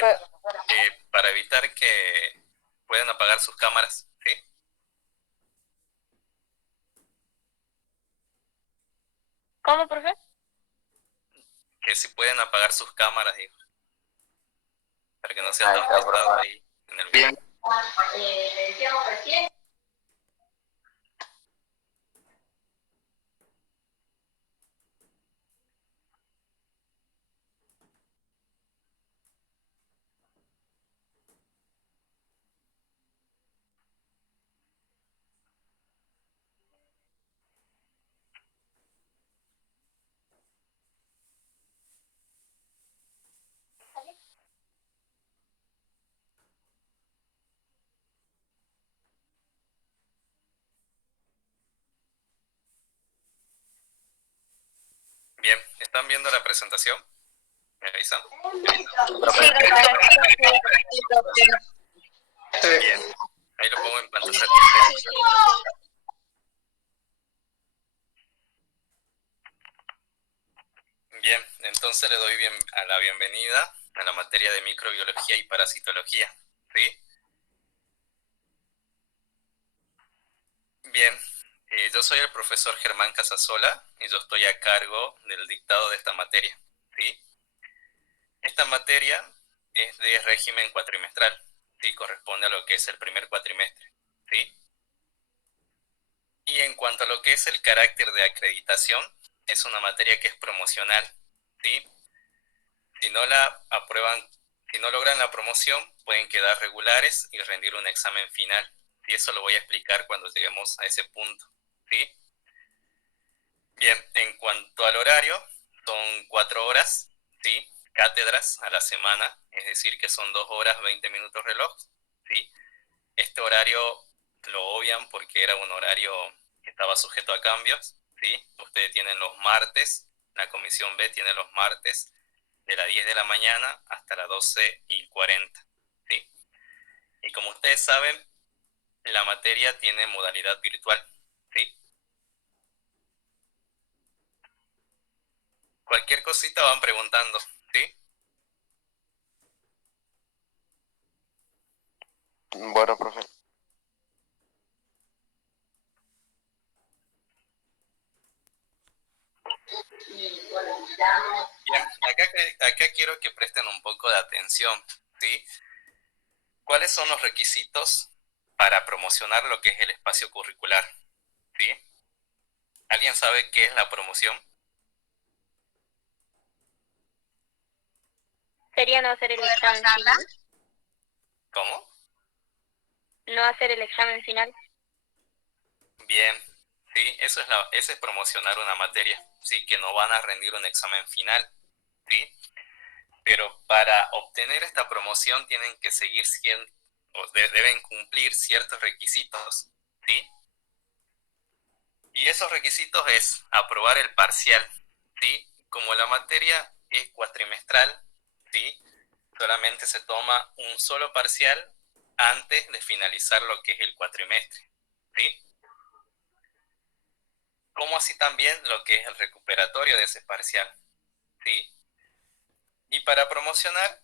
Bien, profe. para evitar que puedan apagar sus cámaras, ¿sí? ¿Cómo, profe? Que si pueden apagar sus cámaras, digo, para que no sea Ahí tan está, pesado profe. ahí en el Bien. video. Bien, ¿están viendo la presentación? ¿Me avisan? Profe. Bien, ahí lo pongo en pantalla con ustedes. Bien, entonces le doy la bienvenida a la materia de microbiología y parasitología, ¿sí? Bien, yo soy el profesor Germán Casasola y yo estoy a cargo del dictado de esta materia, ¿sí? Esta materia es de régimen cuatrimestral, ¿sí? Corresponde a lo que es el primer cuatrimestre, ¿sí? Y en cuanto a lo que es el carácter de acreditación, es una materia que es promocional, ¿sí? Si no la aprueban, si no logran la promoción, pueden quedar regulares y rendir un examen final. Y eso lo voy a explicar cuando lleguemos a ese punto, ¿sí? Bien, en cuanto al horario, son 4 horas, ¿sí? Cátedras a la semana, es decir, que son 2 horas 20 minutos reloj, ¿sí? Este horario lo obvian porque era un horario que estaba sujeto a cambios, ¿sí? Ustedes tienen los martes, la comisión B tiene los martes de las 10 de la mañana hasta las 12:40, ¿sí? Y como ustedes saben, la materia tiene modalidad virtual, ¿sí? Cualquier cosita van preguntando, ¿sí? Bueno, profe. Bien, acá quiero que presten un poco de atención, ¿sí? ¿Cuáles son los requisitos para promocionar lo que es el espacio curricular? ¿Sí? ¿Alguien sabe qué es la promoción? Sería no hacer el examen final. ¿Cómo? No hacer el examen final. Bien, sí, eso es promocionar una materia, sí, que no van a rendir un examen final, ¿sí? Pero para obtener esta promoción tienen que seguir deben cumplir ciertos requisitos, ¿sí? Y esos requisitos es aprobar el parcial, ¿sí? Como la materia es cuatrimestral, ¿sí? Solamente se toma un solo parcial antes de finalizar lo que es el cuatrimestre, ¿sí? Como así también lo que es el recuperatorio de ese parcial, ¿sí? Y para promocionar,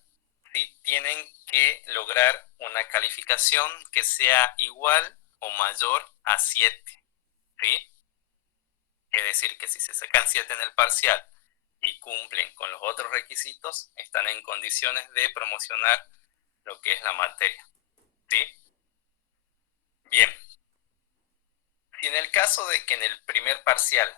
¿sí? Tienen que lograr una calificación que sea igual o mayor a 7, ¿sí? Es decir, que si se sacan 7 en el parcial y cumplen con los otros requisitos, están en condiciones de promocionar lo que es la materia, ¿sí? Bien, si en el caso de que en el primer parcial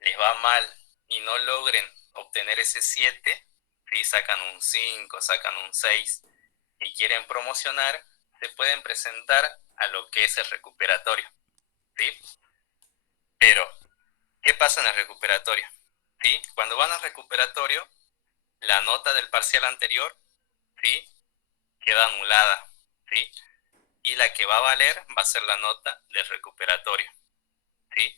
les va mal y no logren obtener ese 7, ¿sí? Sacan un 5, sacan un 6 y quieren promocionar, se pueden presentar a lo que es el recuperatorio, ¿sí? Pero, ¿qué pasa en el recuperatorio? ¿Sí? Cuando van al recuperatorio, la nota del parcial anterior, ¿sí? Queda anulada, ¿sí? Y la que va a valer va a ser la nota del recuperatorio, ¿sí?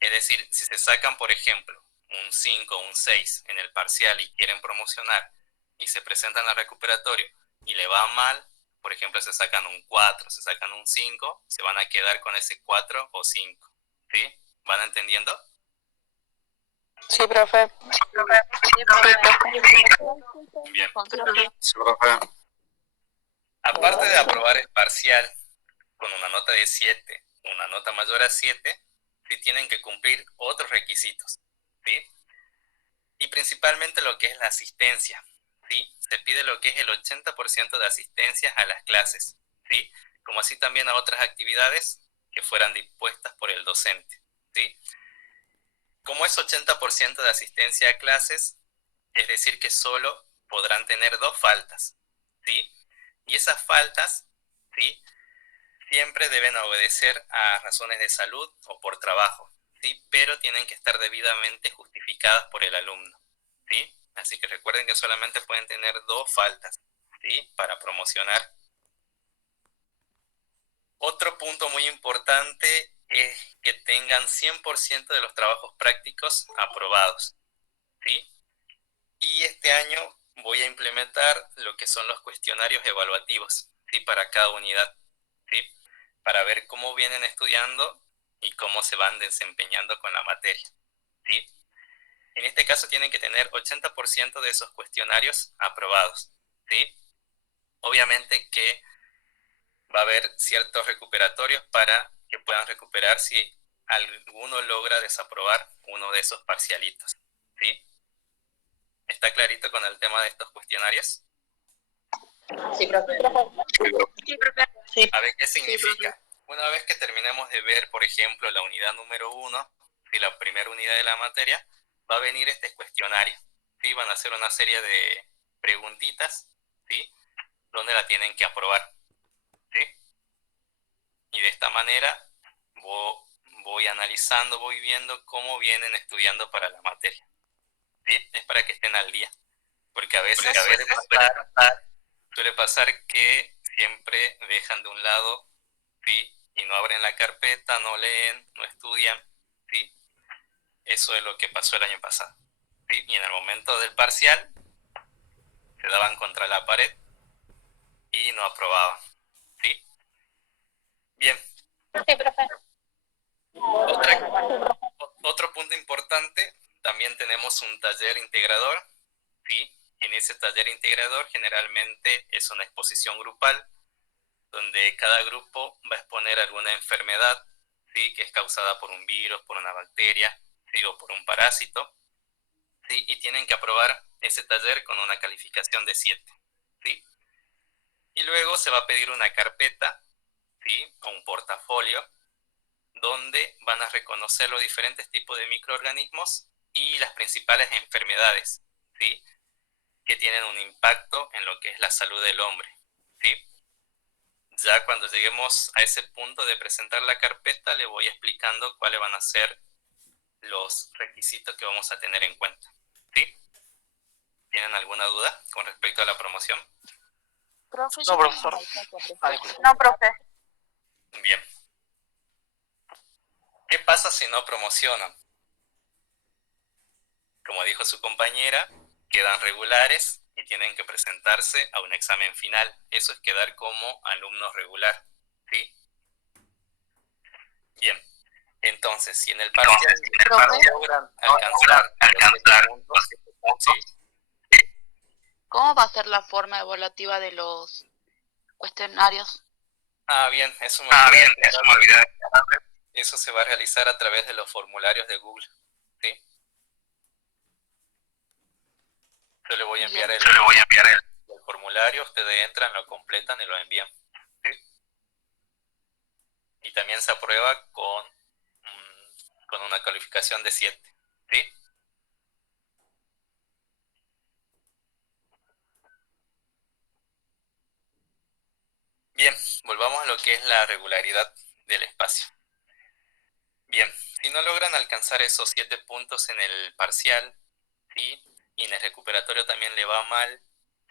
Es decir, si se sacan, por ejemplo, un 5 o un 6 en el parcial y quieren promocionar y se presentan al recuperatorio y le va mal, por ejemplo, se sacan un 4, se sacan un 5, se van a quedar con ese 4 o 5, ¿sí? ¿Van entendiendo? Sí, profe. Sí, profe. Bien. Sí, profe. Aparte de aprobar el parcial con una nota de 7, una nota mayor a 7, sí tienen que cumplir otros requisitos, ¿sí? Y principalmente lo que es la asistencia, ¿sí? Se pide lo que es el 80% de asistencia a las clases, ¿sí? Como así también a otras actividades que fueran dispuestas por el docente, ¿sí? Como es 80% de asistencia a clases, es decir que solo podrán tener 2 faltas, ¿sí? Y esas faltas, ¿sí? Siempre deben obedecer a razones de salud o por trabajo, ¿sí? Pero tienen que estar debidamente justificadas por el alumno, ¿sí? Así que recuerden que solamente pueden tener 2 faltas, ¿sí? Para promocionar. Otro punto muy importante es que tengan 100% de los trabajos prácticos aprobados, ¿sí? Y este año voy a implementar lo que son los cuestionarios evaluativos, ¿sí? Para cada unidad, ¿sí? Para ver cómo vienen estudiando y cómo se van desempeñando con la materia, ¿sí? En este caso tienen que tener 80% de esos cuestionarios aprobados, ¿sí? Obviamente que va a haber ciertos recuperatorios para que puedan recuperar si alguno logra desaprobar uno de esos parcialitos, ¿sí? ¿Está clarito con el tema de estos cuestionarios? Sí, profe. Sí, profe. Sí. A ver, ¿qué significa? Una vez que terminemos de ver, por ejemplo, la unidad número 1, ¿sí? La primera unidad de la materia, va a venir este cuestionario, ¿sí? Van a hacer una serie de preguntitas, ¿sí? Donde la tienen que aprobar, ¿sí? Y de esta manera voy analizando, voy viendo cómo vienen estudiando para la materia, ¿sí? Es para que estén al día, porque a veces suele pasar que siempre dejan de un lado, ¿sí? Y no abren la carpeta, no leen, no estudian, ¿sí? Eso es lo que pasó el año pasado, ¿sí? Y en el momento del parcial se daban contra la pared y no aprobaban, ¿sí? Bien. Sí, profe. Otro punto importante, también tenemos un taller integrador, ¿sí? En ese taller integrador generalmente es una exposición grupal, donde cada grupo va a exponer alguna enfermedad, ¿sí? Que es causada por un virus, por una bacteria, ¿sí? O por un parásito, ¿sí? Y tienen que aprobar ese taller con una calificación de 7, ¿sí? Y luego se va a pedir una carpeta, ¿sí? O un portafolio, donde van a reconocer los diferentes tipos de microorganismos y las principales enfermedades, ¿sí? Que tienen un impacto en lo que es la salud del hombre, ¿sí? Ya cuando lleguemos a ese punto de presentar la carpeta, le voy explicando cuáles van a ser los requisitos que vamos a tener en cuenta, ¿sí? ¿Tienen alguna duda con respecto a la promoción? No, profesor. No, profe. Bien. ¿Qué pasa si no promocionan? Como dijo su compañera, quedan regulares y tienen que presentarse a un examen final. Eso es quedar como alumno regular, ¿sí? Bien. Entonces, si en el parcial logran alcanzar los 7 puntos, ¿sí? ¿Cómo va a ser la forma evaluativa de los cuestionarios? Bien, eso me olvidé. Eso se va a realizar a través de los formularios de Google, ¿sí? Yo le voy a enviar el formulario, ustedes entran, lo completan y lo envían, ¿sí? Y también se aprueba con una calificación de 7, ¿sí? Bien, volvamos a lo que es la regularidad del espacio. Bien, si no logran alcanzar esos 7 puntos en el parcial, ¿sí? Y en el recuperatorio también le va mal,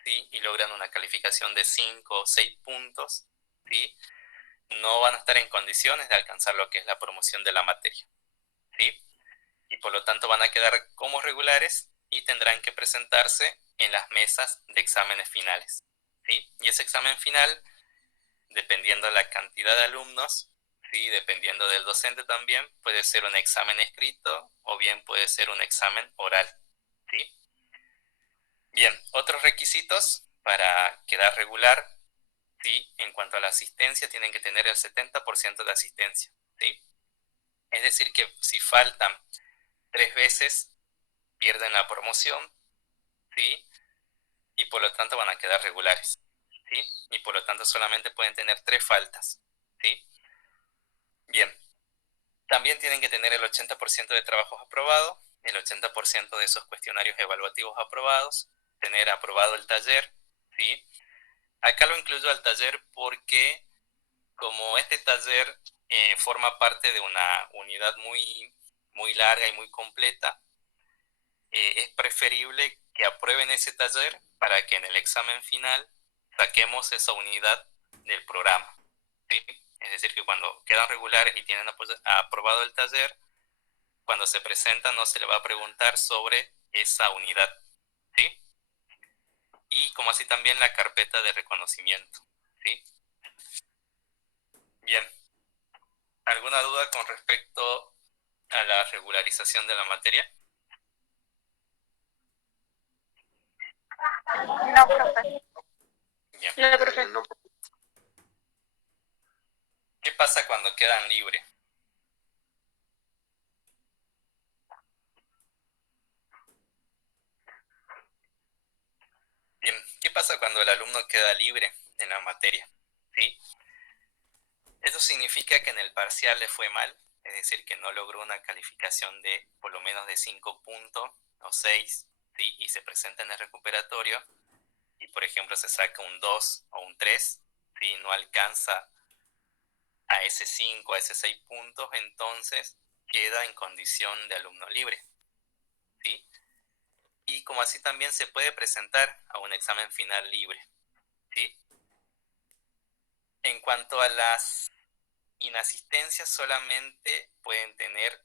¿sí? Y logran una calificación de 5 o 6 puntos, ¿sí? No van a estar en condiciones de alcanzar lo que es la promoción de la materia, ¿sí? Y por lo tanto van a quedar como regulares y tendrán que presentarse en las mesas de exámenes finales, ¿sí? Y ese examen final, dependiendo de la cantidad de alumnos, ¿sí? Dependiendo del docente también, puede ser un examen escrito o bien puede ser un examen oral, ¿sí? Bien, otros requisitos para quedar regular, ¿sí? En cuanto a la asistencia, tienen que tener el 70% de asistencia, ¿sí? Es decir, que si faltan 3 veces, pierden la promoción, ¿sí? Y por lo tanto van a quedar regulares, ¿sí? Y por lo tanto solamente pueden tener 3 faltas, ¿sí? Bien, también tienen que tener el 80% de trabajos aprobados, el 80% de esos cuestionarios evaluativos aprobados, tener aprobado el taller, ¿sí? Acá lo incluyo al taller porque como este taller forma parte de una unidad muy larga y muy completa, es preferible que aprueben ese taller para que en el examen final saquemos esa unidad del programa, ¿sí? Es decir, que cuando quedan regulares y tienen aprobado el taller, cuando se presentan no se le va a preguntar sobre esa unidad, ¿sí? Y como así también la carpeta de reconocimiento, ¿sí? Bien, ¿alguna duda con respecto a la regularización de la materia? No, profe. Bien. No, profe. ¿Qué pasa cuando quedan libres? Bien, ¿qué pasa cuando el alumno queda libre en la materia? ¿Sí? Eso significa que en el parcial le fue mal, es decir, que no logró una calificación de por lo menos de 5 puntos o 6, ¿sí? Y se presenta en el recuperatorio y, por ejemplo, se saca un 2 o un 3, ¿sí? No alcanza a ese 5, a ese 6 puntos, entonces queda en condición de alumno libre, ¿sí? Y como así también se puede presentar a un examen final libre, ¿sí? En cuanto a las inasistencias, solamente pueden tener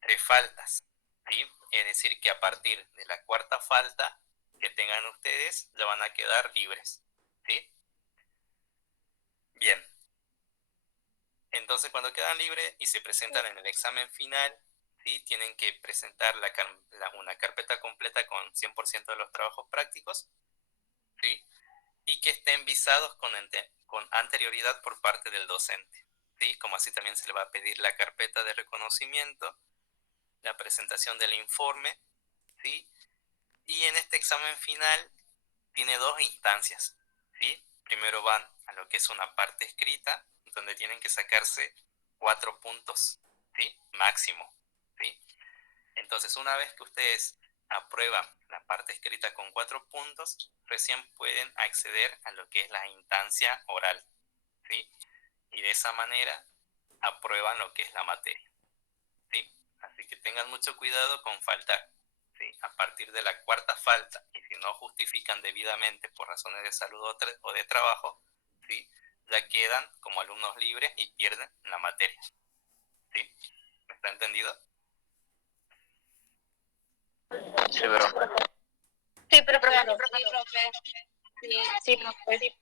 3 faltas, ¿sí? Es decir, que a partir de la cuarta falta que tengan ustedes, ya van a quedar libres, ¿sí? Bien. Entonces, cuando quedan libres y se presentan en el examen final, ¿sí? Tienen que presentar una carpeta completa con 100% de los trabajos prácticos, ¿sí? Y que estén visados con anterioridad por parte del docente, ¿sí? Como así también se le va a pedir la carpeta de reconocimiento, la presentación del informe, ¿sí? Y en este examen final tiene 2 instancias, ¿sí? Primero van a lo que es una parte escrita, donde tienen que sacarse 4 puntos, ¿sí? Máximo, ¿sí? Entonces, una vez que ustedes aprueban la parte escrita con 4 puntos, recién pueden acceder a lo que es la instancia oral, ¿sí? Y de esa manera aprueban lo que es la materia, ¿sí? Así que tengan mucho cuidado con faltar, ¿sí? A partir de la cuarta falta, y si no justifican debidamente por razones de salud o de trabajo, ¿sí? Ya quedan como alumnos libres y pierden la materia, ¿sí? ¿Me está entendido? Sí, profe. Sí, profe. Sí, profe.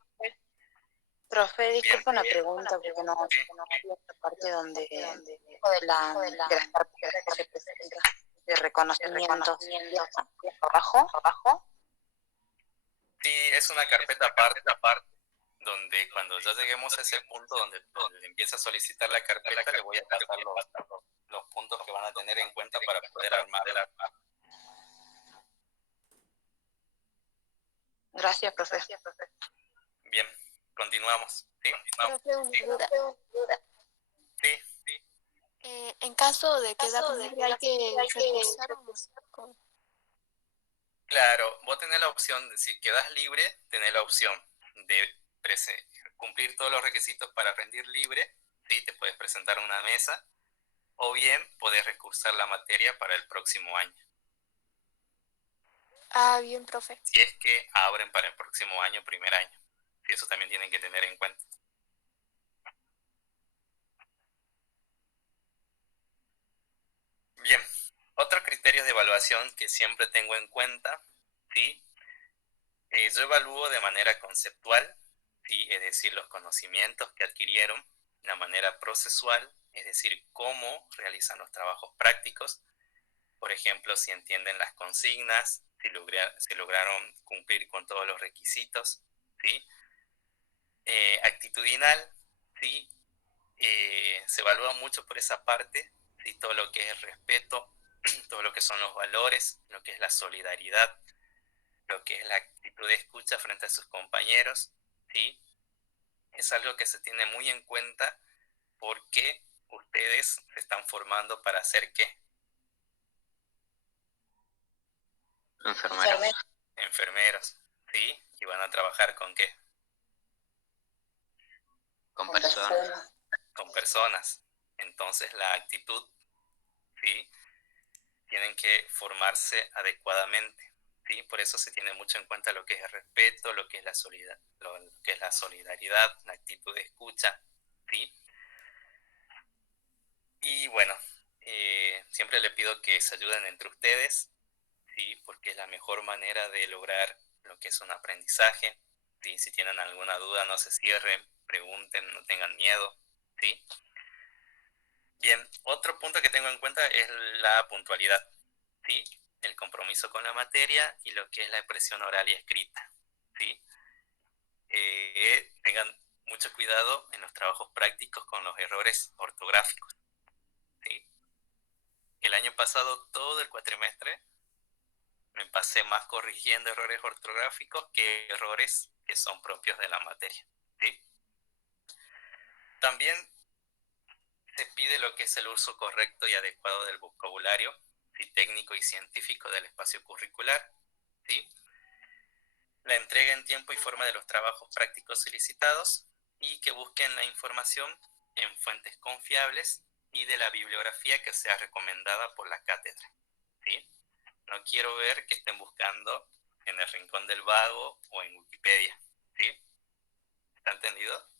Profe, Bien. disculpa una pregunta, porque no Sí. vi esta parte donde de la carpeta que se presenta de reconocimiento. ¿Abajo? Sí, es una carpeta aparte, donde cuando ya lleguemos a ese punto donde empieza a solicitar la carpeta, le voy a pasar los puntos que van a tener en cuenta para poder armar. Gracias, profe. Bien, continuamos. ¿Sí? Profe, una duda. Sí. En caso de quedar libre, ¿hay que recursar o no? Claro, vos tenés la opción, si quedas libre, tenés la opción de cumplir todos los requisitos para rendir libre, ¿sí? Te puedes presentar a una mesa, o bien podés recursar la materia para el próximo año, Ah, bien, profe. si es que abren para el próximo año, primer año. Y eso también tienen que tener en cuenta. Bien, otro criterio de evaluación que siempre tengo en cuenta, ¿sí? Yo evalúo de manera conceptual, ¿sí? Es decir, los conocimientos que adquirieron, la manera procesual, es decir, cómo realizan los trabajos prácticos, por ejemplo, si entienden las consignas, si lograron cumplir con todos los requisitos, ¿sí? Actitudinal, ¿sí? Se evalúa mucho por esa parte, ¿sí? Todo lo que es el respeto, todo lo que son los valores, lo que es la solidaridad, lo que es la actitud de escucha frente a sus compañeros, ¿sí? Es algo que se tiene muy en cuenta porque ustedes se están formando para hacer ¿qué? Enfermero. Enfermeros, ¿sí? Y van a trabajar ¿con qué? Con personas. Con personas. Entonces la actitud, ¿sí? Tienen que formarse adecuadamente, ¿sí? Por eso se tiene mucho en cuenta lo que es el respeto, lo que es la solidaridad, la actitud de escucha, ¿sí? Y bueno, siempre le pido que se ayuden entre ustedes, ¿sí? Porque es la mejor manera de lograr lo que es un aprendizaje, ¿sí? Si tienen alguna duda, no se cierren, pregunten, no tengan miedo, ¿sí? Bien, otro punto que tengo en cuenta es la puntualidad, ¿sí? El compromiso con la materia y lo que es la expresión oral y escrita, ¿sí? Tengan mucho cuidado en los trabajos prácticos con los errores ortográficos, ¿sí? El año pasado, todo el cuatrimestre, me pasé más corrigiendo errores ortográficos que errores que son propios de la materia, ¿sí? También se pide lo que es el uso correcto y adecuado del vocabulario, ¿sí? Técnico y científico del espacio curricular, ¿sí? La entrega en tiempo y forma de los trabajos prácticos solicitados y que busquen la información en fuentes confiables y de la bibliografía que sea recomendada por la cátedra, ¿sí? No quiero ver que estén buscando en el Rincón del Vago o en Wikipedia, ¿sí? ¿Está entendido?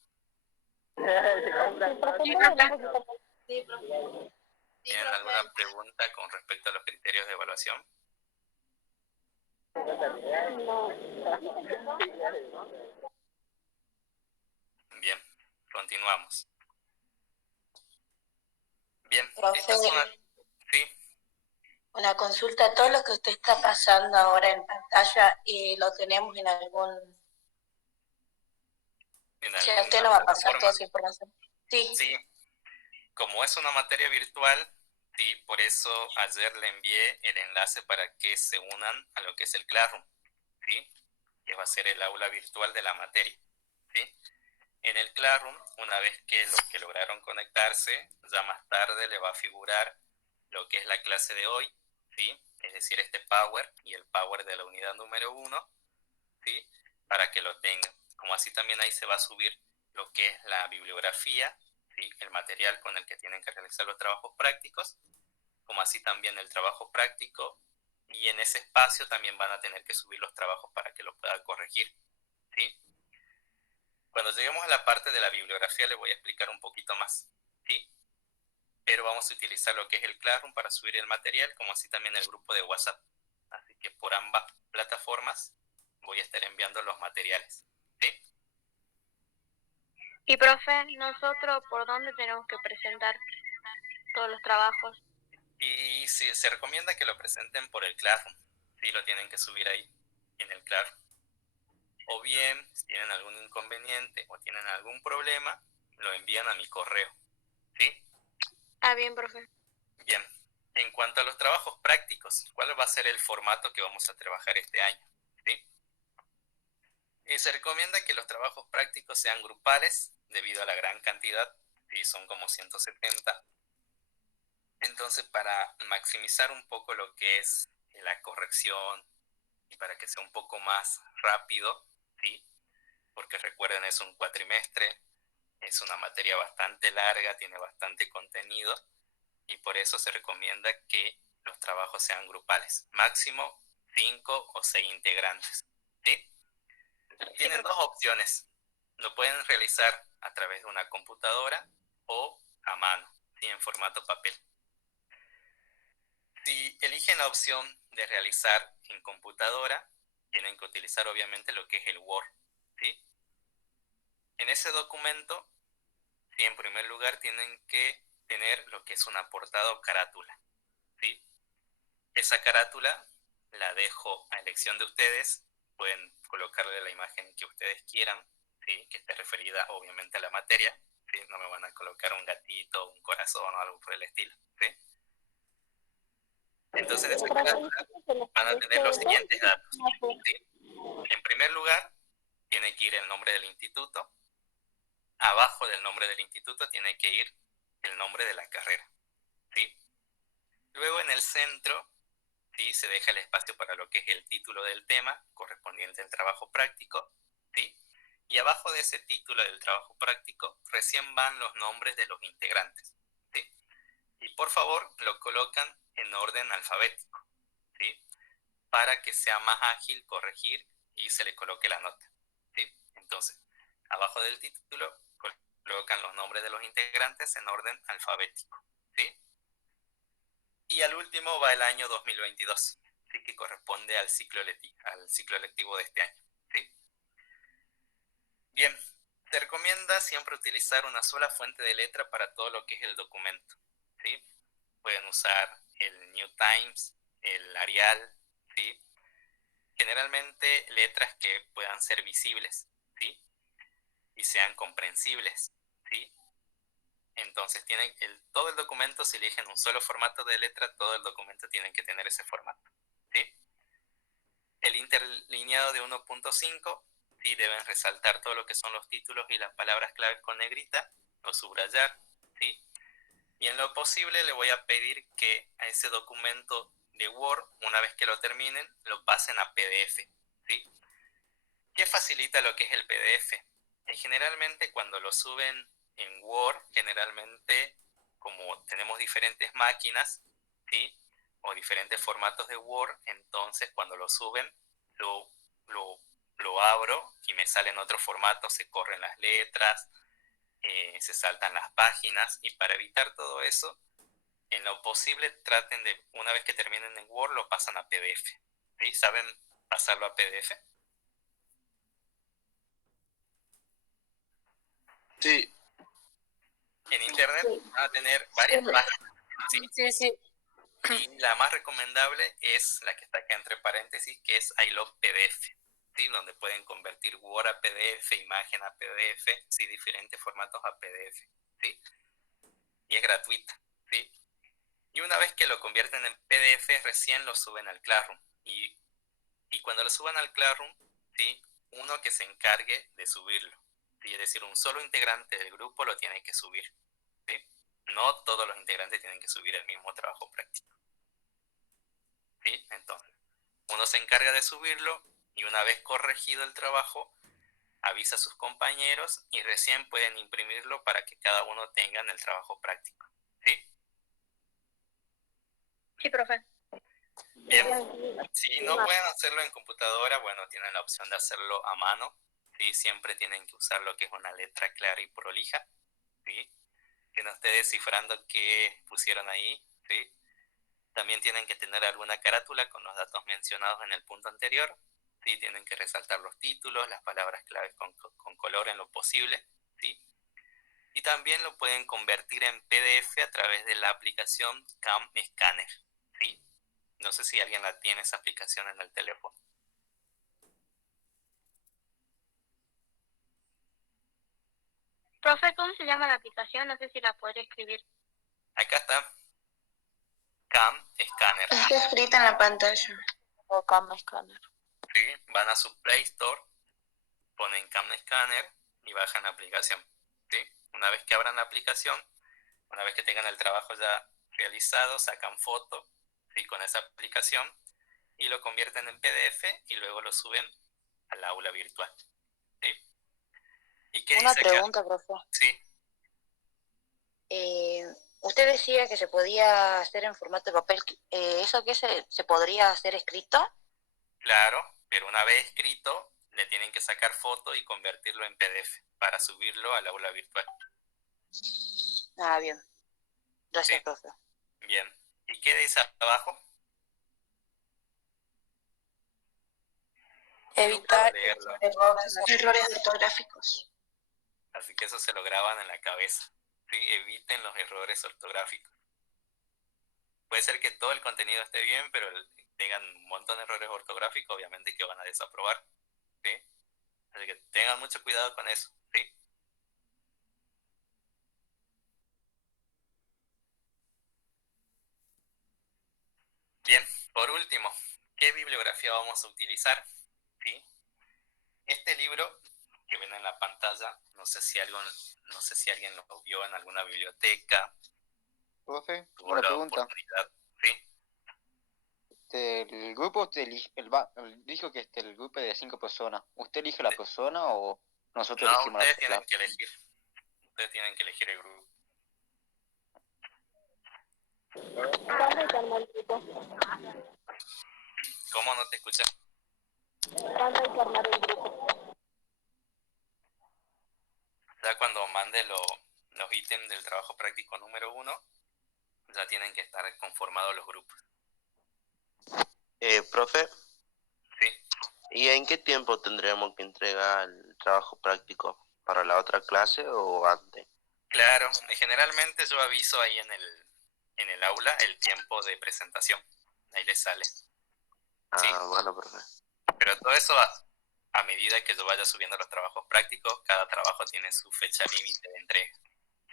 ¿Tienen alguna pregunta con respecto a los criterios de evaluación? Bien, continuamos. Bien, esta es una... Sí, Una consulta, todo lo que usted está pasando ahora en pantalla, lo tenemos en algún... en O sea, usted alguna no va a pasar plataforma. toda esa información. Sí. Sí, como es una materia virtual, sí, por eso ayer le envié el enlace para que se unan a lo que es el Classroom, ¿sí? Que va a ser el aula virtual de la materia, ¿sí? En el Classroom, una vez que los que lograron conectarse, ya más tarde le va a figurar lo que es la clase de hoy, ¿sí? Es decir, este Power y el Power de la unidad número 1, ¿sí? Para que lo tengan. Como así también ahí se va a subir lo que es la bibliografía, ¿sí? El material con el que tienen que realizar los trabajos prácticos, como así también el trabajo práctico, y en ese espacio también van a tener que subir los trabajos para que lo puedan corregir, ¿sí? Cuando lleguemos a la parte de la bibliografía le voy a explicar un poquito más, ¿sí? Pero vamos a utilizar lo que es el Classroom para subir el material, como así también el grupo de WhatsApp. Así que por ambas plataformas voy a estar enviando los materiales, ¿sí? Y profe, nosotros por dónde tenemos que presentar todos los trabajos. Y si se recomienda que lo presenten por el Classroom, ¿sí? Lo tienen que subir ahí en el Classroom. O bien, si tienen algún inconveniente o tienen algún problema, lo envían a mi correo, ¿sí? Ah, bien, profe. Bien, en cuanto a los trabajos prácticos, ¿cuál va a ser el formato que vamos a trabajar este año? ¿Sí? Y se recomienda que los trabajos prácticos sean grupales debido a la gran cantidad, ¿sí? Son como 170. Entonces, para maximizar un poco lo que es la corrección y para que sea un poco más rápido, ¿sí? Porque recuerden, es un cuatrimestre, es una materia bastante larga, tiene bastante contenido y por eso se recomienda que los trabajos sean grupales, máximo 5 o 6 integrantes, ¿sí? Tienen dos opciones, lo pueden realizar a través de una computadora o a mano, ¿sí? En formato papel. Si eligen la opción de realizar en computadora, tienen que utilizar obviamente lo que es el Word, ¿sí? En ese documento, sí, en primer lugar tienen que tener lo que es una portada o carátula, ¿sí? Esa carátula la dejo a elección de ustedes, pueden colocarle la imagen que ustedes quieran, ¿sí? Que esté referida obviamente a la materia, ¿sí? No me van a colocar un gatito, un corazón o algo por el estilo, ¿sí? Entonces, en esa carátula van a tener los siguientes datos, ¿sí? En primer lugar, tiene que ir el nombre del instituto. Abajo del nombre del instituto tiene que ir el nombre de la carrera, ¿sí? Luego en el centro, ¿sí? Se deja el espacio para lo que es el título del tema correspondiente al trabajo práctico, ¿sí? Y abajo de ese título del trabajo práctico recién van los nombres de los integrantes, ¿sí? Y por favor lo colocan en orden alfabético, ¿sí? Para que sea más ágil corregir y se le coloque la nota, ¿sí? Entonces, abajo del título colocan los nombres de los integrantes en orden alfabético, ¿sí? Y al último va el año 2022, ¿sí? Que corresponde al ciclo lectivo de este año, ¿sí? Bien, se recomienda siempre utilizar una sola fuente de letra para todo lo que es el documento, ¿sí? Pueden usar el New Times, el Arial, ¿sí? Generalmente letras que puedan ser visibles, ¿sí? Y sean comprensibles, ¿sí? Entonces todo el documento, si eligen un solo formato de letra, todo el documento tiene que tener ese formato, ¿sí? El interlineado de 1.5, ¿sí? Deben resaltar todo lo que son los títulos y las palabras claves con negrita o subrayar, ¿sí? Y en lo posible le voy a pedir que a ese documento de Word, una vez que lo terminen, lo pasen a PDF, ¿sí? ¿Qué facilita lo que es el PDF? Generalmente cuando lo suben en Word, generalmente como tenemos diferentes máquinas, ¿sí? O diferentes formatos de Word, entonces cuando lo suben, lo, lo, lo abro y me salen otros formatos, se corren las letras, se saltan las páginas, y para evitar todo eso, en lo posible traten de, una vez que terminen en Word, lo pasan a PDF, ¿sí? ¿Saben pasarlo a PDF? Sí. En internet van a tener varias páginas, ¿sí? Sí. Y la más recomendable es la que está acá entre paréntesis, que es I Love PDF, ¿sí? Donde pueden convertir Word a PDF, imagen a PDF, ¿sí? Diferentes formatos a PDF, ¿sí? Y es gratuita, ¿sí? Y una vez que lo convierten en PDF, recién lo suben al Classroom. Y cuando lo suban al Classroom, ¿sí? Uno que se encargue de subirlo, ¿sí? Es decir, un solo integrante del grupo lo tiene que subir, ¿sí? No todos los integrantes tienen que subir el mismo trabajo práctico, ¿sí? Entonces, uno se encarga de subirlo y una vez corregido el trabajo, avisa a sus compañeros y recién pueden imprimirlo para que cada uno tenga el trabajo práctico, ¿sí? Sí, profe. Bien, si no pueden hacerlo en computadora, bueno, tienen la opción de hacerlo a mano, ¿sí? Siempre tienen que usar lo que es una letra clara y prolija, ¿sí? Que no esté descifrando qué pusieron ahí, ¿sí? También tienen que tener alguna carátula con los datos mencionados en el punto anterior, ¿sí? Tienen que resaltar los títulos, las palabras claves con color en lo posible, ¿sí? Y también lo pueden convertir en PDF a través de la aplicación Cam Scanner, ¿sí? No sé si alguien la tiene, esa aplicación, en el teléfono. Profe, ¿cómo se llama la aplicación? No sé si la podría escribir. Acá está, Cam Scanner, Está escrita en la pantalla. O Cam Scanner. ¿sí? Van a su Play Store, ponen Cam Scanner y bajan la aplicación, ¿sí? Una vez que abran la aplicación, una vez que tengan el trabajo ya realizado, sacan foto, ¿sí? Con esa aplicación y lo convierten en PDF y luego lo suben al aula virtual, ¿sí? ¿Y qué Una dice acá? pregunta, profe. Sí, Usted decía que se podía hacer en formato de papel. ¿Eso qué se podría hacer escrito? claro, pero una vez escrito, le tienen que sacar foto y convertirlo en PDF para subirlo al aula virtual. Ah, bien. Gracias, ¿Sí? profe. Bien. ¿Y qué dice abajo? Evitar Leerlo. Errores ortográficos. Así que eso se lo graban en la cabeza. ¿Sí? Eviten los errores ortográficos. Puede ser que todo el contenido esté bien, pero tengan un montón de errores ortográficos, obviamente que van a desaprobar, ¿sí? Así que tengan mucho cuidado con eso, ¿sí? Bien, por último, ¿qué bibliografía vamos a utilizar? ¿Sí? Este libro que ven en la pantalla, no sé si alguien lo vio en alguna biblioteca, Profe, tuvo una la pregunta. oportunidad, ¿sí? El grupo usted dijo que el grupo es de 5 personas. ¿Usted elige la persona o nosotros No, elegimos ustedes tienen que elegir. El grupo. ¿Cuándo se arma el grupo? ¿Cómo no te escuché? ¿Cuándo hay que armar el grupo? Ya cuando mande los ítems del trabajo práctico número 1, ya tienen que estar conformados los grupos. Profe, ¿Sí? ¿y en qué tiempo tendremos que entregar el trabajo práctico? ¿Para la otra clase o antes? Claro, generalmente yo aviso ahí en el aula el tiempo de presentación. Ahí les sale. ¿Sí? Bueno, profe. Pero todo eso a medida que yo vaya subiendo los trabajos prácticos, cada trabajo tiene su fecha límite de entrega.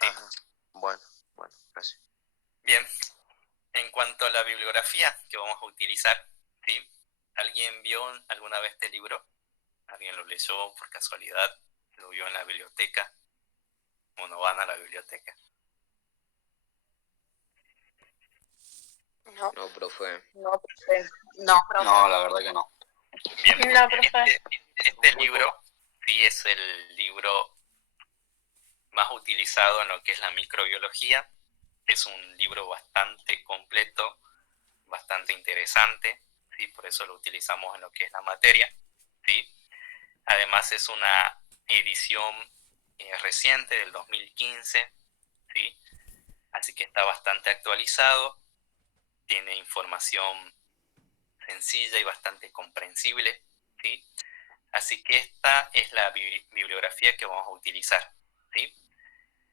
¿Sí? Ajá. Bueno, gracias. Bien, en cuanto a la bibliografía que vamos a utilizar, ¿sí? ¿Alguien vio alguna vez este libro? ¿Alguien lo leyó por casualidad? ¿Lo vio en la biblioteca? ¿O no van a la biblioteca? No. No, profe. No, profe. No, profe. No, la verdad que no. Bien, No, profe. este libro sí es el libro más utilizado en lo que es la microbiología. Es un libro bastante completo, bastante interesante, ¿sí? Por eso lo utilizamos en lo que es la materia, ¿sí? Además es una edición reciente del 2015, ¿sí? Así que está bastante actualizado, tiene información sencilla y bastante comprensible, ¿sí? Así que esta es la bibliografía que vamos a utilizar, ¿sí?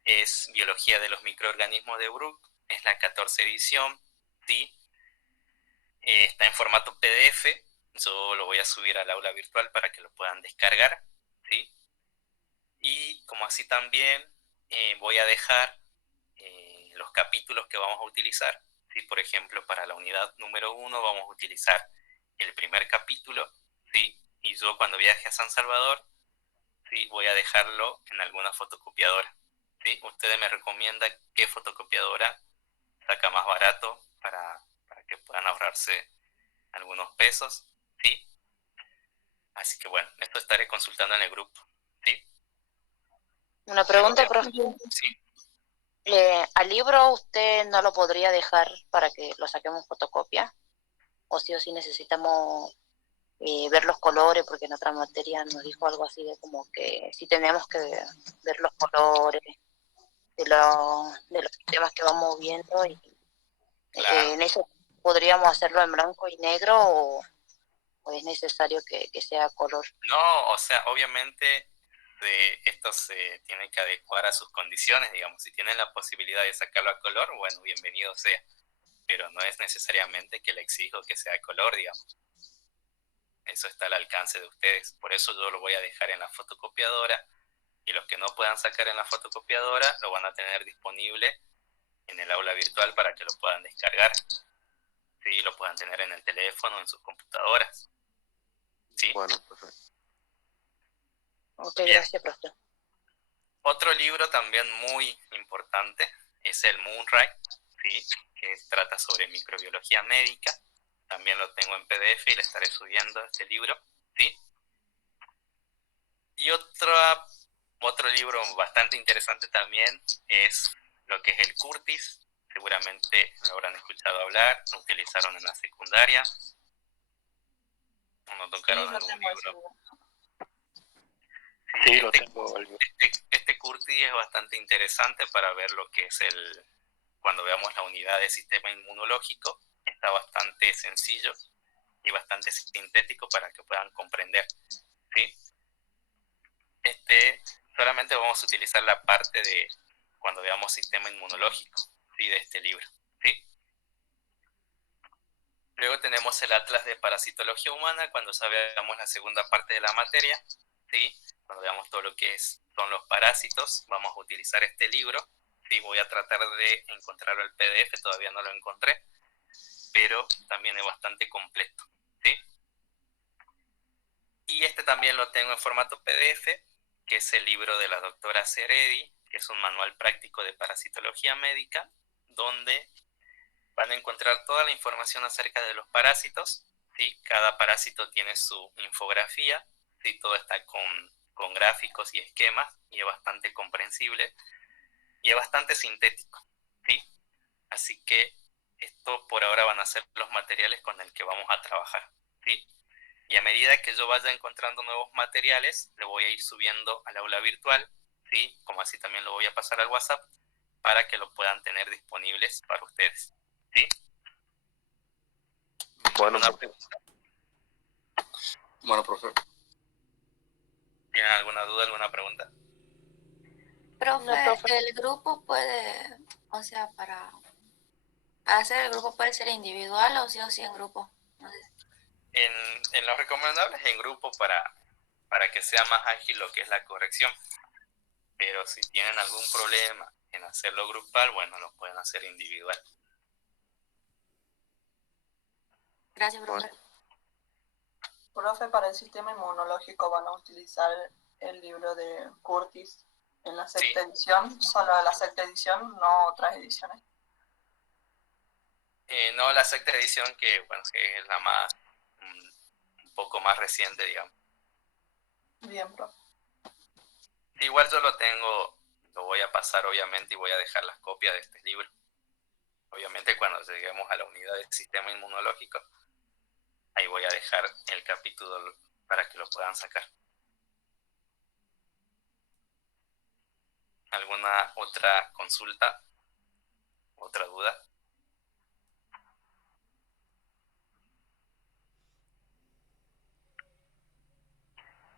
Es Biología de los microorganismos de Bruck, es la 14 edición, ¿sí? Está en formato PDF, yo lo voy a subir al aula virtual para que lo puedan descargar, ¿sí? Y como así también voy a dejar los capítulos que vamos a utilizar, ¿sí? Por ejemplo, para la unidad número 1 vamos a utilizar el primer capítulo, ¿sí? Y yo cuando viaje a San Salvador, ¿sí? Voy a dejarlo en alguna fotocopiadora, ¿sí? Ustedes me recomiendan qué fotocopiadora saca más barato para que puedan ahorrarse algunos pesos, ¿sí? Así que bueno, esto estaré consultando en el grupo, ¿sí? Una pregunta, profe. Sí. ¿Al libro usted no lo podría dejar para que lo saquemos fotocopia? ¿O sí necesitamos ver los colores? Porque en otra materia nos dijo algo así de como que sí tenemos que ver los colores de los sistemas que vamos viendo y Claro. en eso podríamos hacerlo en blanco y negro o es necesario que sea color. No, o sea, obviamente esto se tiene que adecuar a sus condiciones, digamos. Si tienen la posibilidad de sacarlo a color, bueno, bienvenido sea. Pero no es necesariamente que le exijo que sea a color, digamos. Eso está al alcance de ustedes. Por eso yo lo voy a dejar en la fotocopiadora y los que no puedan sacar en la fotocopiadora lo van a tener disponible en el aula virtual para que lo puedan descargar. Sí, lo puedan tener en el teléfono, en sus computadoras. ¿Sí? Bueno, perfecto. Ok, Bien. gracias, profe. Otro libro también muy importante es el Moonrise, ¿sí? Que trata sobre microbiología médica. También lo tengo en PDF y le estaré subiendo este libro, ¿sí? Y otro libro bastante interesante también es lo que es el Curtis. Seguramente lo habrán escuchado hablar, lo utilizaron en la secundaria. ¿O no tocaron algún libro? Sí, lo tengo. Este Curtis es bastante interesante para ver lo que es cuando veamos la unidad de sistema inmunológico. Está bastante sencillo y bastante sintético para que puedan comprender, ¿sí? Solamente vamos a utilizar la parte de cuando veamos sistema inmunológico, ¿sí? De este libro, ¿sí? Luego tenemos el Atlas de Parasitología Humana, cuando ya veamos la segunda parte de la materia, ¿sí? Cuando veamos todo lo que son los parásitos, vamos a utilizar este libro. Sí, voy a tratar de encontrarlo el PDF, todavía no lo encontré, pero también es bastante completo, ¿sí? Y este también lo tengo en formato PDF, que es el libro de la doctora Seredi, que es un manual práctico de parasitología médica, donde van a encontrar toda la información acerca de los parásitos, ¿sí? Cada parásito tiene su infografía, ¿sí? Todo está con gráficos y esquemas, y es bastante comprensible, y es bastante sintético, ¿sí? Así que esto por ahora van a ser los materiales con el que vamos a trabajar, ¿sí? Y a medida que yo vaya encontrando nuevos materiales, lo voy a ir subiendo al aula virtual, ¿sí? Como así también lo voy a pasar al WhatsApp para que lo puedan tener disponibles para ustedes, ¿sí? Bueno, ¿Alguna pregunta? Bueno, profe. ¿Tienen alguna duda, alguna pregunta? Profe, el grupo puede, o sea, para hacer el grupo puede ser individual o sí en grupo. No sé. En lo recomendable es en grupo para que sea más ágil lo que es la corrección. Pero si tienen algún problema en hacerlo grupal, bueno, lo pueden hacer individual. Gracias, profe. Profe, para el sistema inmunológico van a utilizar el libro de Curtis en la sexta edición, solo la sexta edición, no otras ediciones. No la sexta edición, que bueno, que es la más, un poco más reciente, digamos. Bien, profe. Igual yo lo tengo, lo voy a pasar obviamente y voy a dejar las copias de este libro. Obviamente cuando lleguemos a la unidad del sistema inmunológico, ahí voy a dejar el capítulo para que lo puedan sacar. ¿Alguna otra consulta? ¿Otra duda?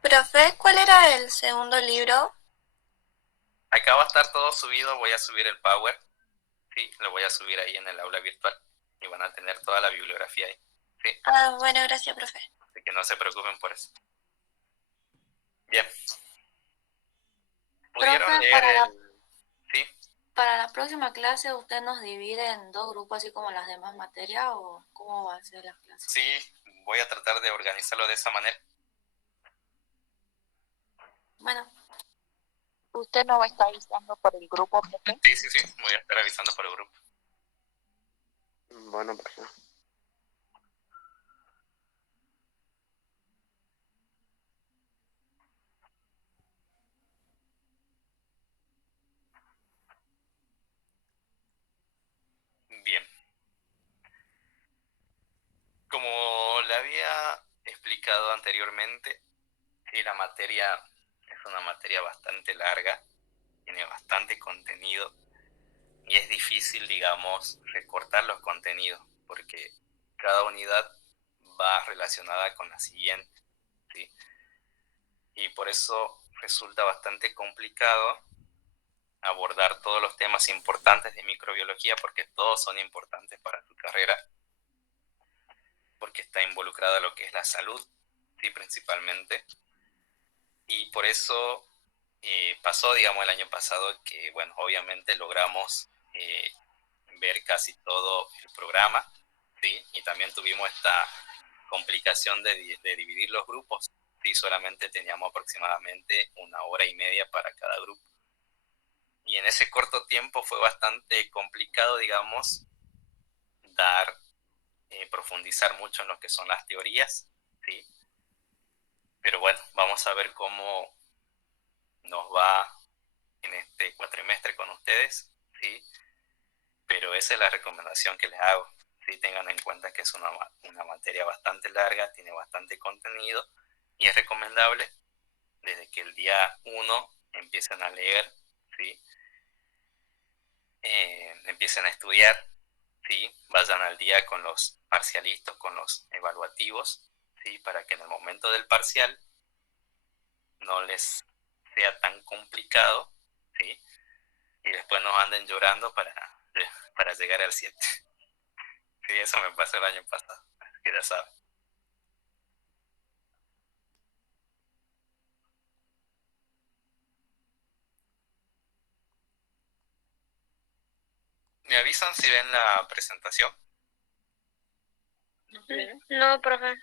Profe, ¿cuál era el segundo libro? Acá va a estar todo subido, voy a subir el Power, ¿sí? Lo voy a subir ahí en el aula virtual y van a tener toda la bibliografía ahí, ¿sí? Ah, bueno, gracias, profe. Así que no se preocupen por eso. Bien. ¿Pudieron Profe, leer sí? para la próxima clase, ¿usted nos divide en dos grupos así como las demás materias o cómo va a ser las clases? Sí, voy a tratar de organizarlo de esa manera. Bueno. ¿Usted no va a estar avisando por el grupo, profe? Sí, voy a estar avisando por el grupo. Bueno, profe. Bien. Como le había explicado anteriormente, sí, la materia es una materia bastante larga, tiene bastante contenido y es difícil, digamos, recortar los contenidos porque cada unidad va relacionada con la siguiente, ¿sí? Y por eso resulta bastante complicado abordar todos los temas importantes de microbiología porque todos son importantes para tu carrera, porque está involucrada lo que es la salud, ¿sí? Principalmente. Y por eso pasó, digamos, el año pasado que, bueno, obviamente logramos ver casi todo el programa, ¿sí? Y también tuvimos esta complicación de dividir los grupos, ¿sí? Solamente teníamos aproximadamente 1 hora y media para cada grupo. Y en ese corto tiempo fue bastante complicado, digamos, profundizar mucho en lo que son las teorías, ¿sí? Pero bueno, vamos a ver cómo nos va en este cuatrimestre con ustedes, ¿sí? Pero esa es la recomendación que les hago, ¿sí? Tengan en cuenta que es una materia bastante larga, tiene bastante contenido y es recomendable desde que el día 1 empiecen a leer, ¿sí? Empiecen a estudiar, ¿sí? Vayan al día con los parcialistas, con los evaluativos, ¿sí? Para que en el momento del parcial no les sea tan complicado, ¿sí? Y después no anden llorando para llegar al 7. Sí, eso me pasó el año pasado, que ya saben. ¿Me avisan si ven la presentación? No, profe.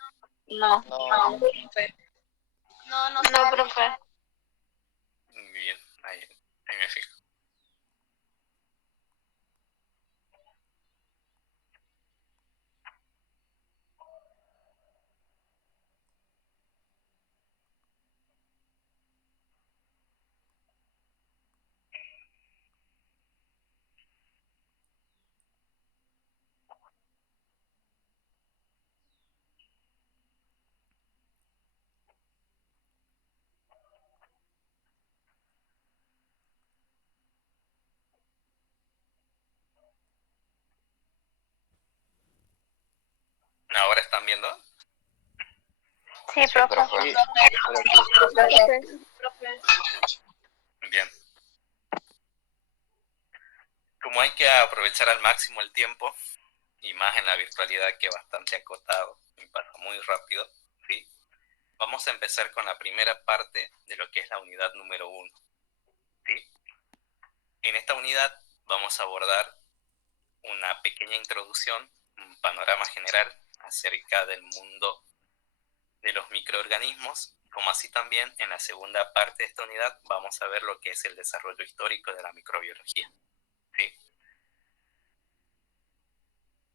No. No. No, no No, profe. Bien, ahí me fijo. ¿Ahora están viendo? Sí, Sí, profe. profe. Profe. Bien. Como hay que aprovechar al máximo el tiempo, y más en la virtualidad que es bastante acotado y pasa muy rápido, ¿sí? Vamos a empezar con la primera parte de lo que es la unidad número 1, ¿sí? En esta unidad vamos a abordar una pequeña introducción, un panorama general acerca del mundo de los microorganismos, como así también en la segunda parte de esta unidad vamos a ver lo que es el desarrollo histórico de la microbiología, ¿sí?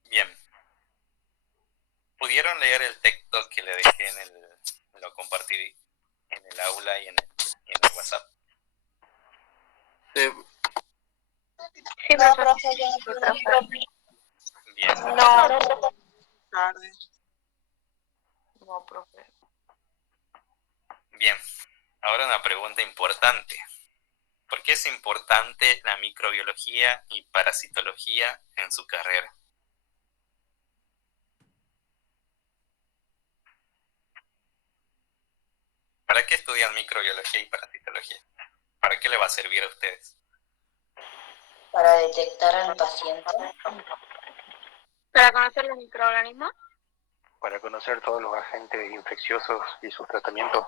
Bien. ¿Pudieron leer el texto que le dejé lo compartí en el aula y en el WhatsApp? Sí, No, profe. profe. Bien. No. No, profe. Bien. Ahora una pregunta importante. ¿Por qué es importante la microbiología y parasitología en su carrera? ¿Para qué estudian microbiología y parasitología? ¿Para qué le va a servir a ustedes? Para detectar al paciente. Para conocer los microorganismos. Para conocer todos los agentes infecciosos y sus tratamientos.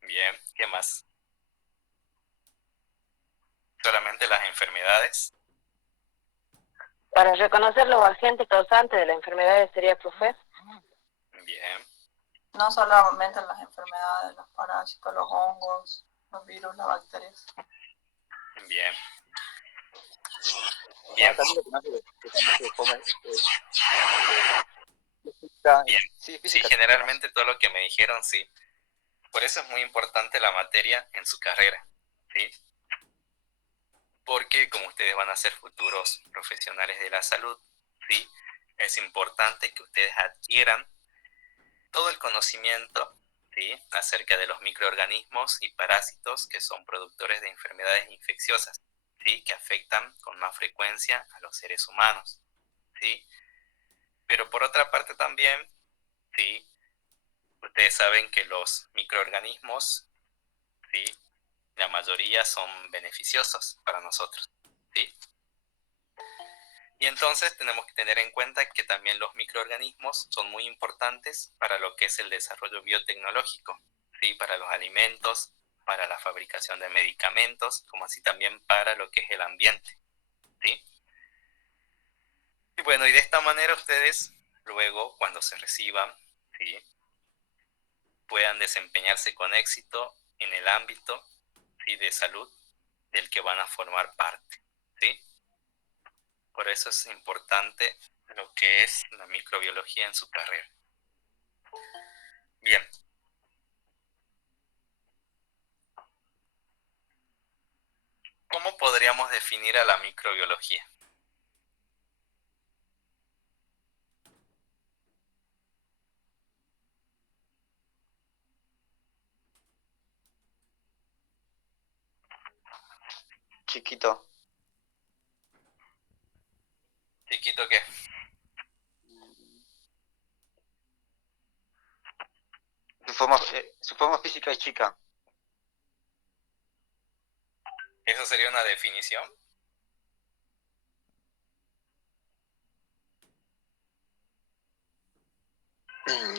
Bien, ¿qué más? ¿Solamente las enfermedades? Para reconocer los agentes causantes de las enfermedades sería, profe. Bien, No solamente las enfermedades, los parásitos, los hongos, los virus, las bacterias. bien. Bien. Bien. Sí, generalmente todo lo que me dijeron, sí. Por eso es muy importante la materia en su carrera, ¿sí? Porque como ustedes van a ser futuros profesionales de la salud, ¿sí? Es importante que ustedes adquieran todo el conocimiento, ¿sí? Acerca de los microorganismos y parásitos que son productores de enfermedades infecciosas, ¿sí? Que afectan con más frecuencia a los seres humanos, ¿sí? Pero por otra parte también, ¿sí? Ustedes saben que los microorganismos, ¿sí? La mayoría son beneficiosos para nosotros, ¿sí? Y entonces tenemos que tener en cuenta que también los microorganismos son muy importantes para lo que es el desarrollo biotecnológico, ¿sí? Para los alimentos, para la fabricación de medicamentos, como así también para lo que es el ambiente, ¿sí? Y bueno, y de esta manera ustedes luego, cuando se reciban, ¿sí? Puedan desempeñarse con éxito en el ámbito, ¿sí? De salud del que van a formar parte, ¿sí? Por eso es importante lo que es la microbiología en su carrera. Bien. ¿Cómo podríamos definir a la microbiología? Chiquito. ¿Chiquito qué? Su forma física es chica. ¿Eso sería una definición?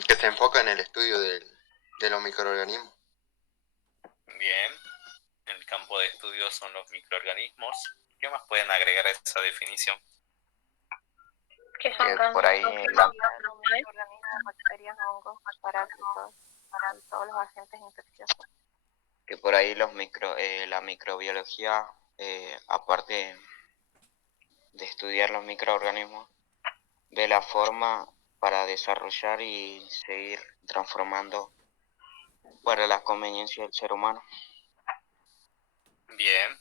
Que se enfoca en el estudio de los microorganismos. Bien. El campo de estudio son los microorganismos, ¿Qué más pueden agregar a esa definición? Que son por ahí organismos, bacterias, hongos, parásitos, todos los agentes infecciosos. Que por ahí la microbiología, aparte de estudiar los microorganismos, ve la forma para desarrollar y seguir transformando para la conveniencia del ser humano. Bien.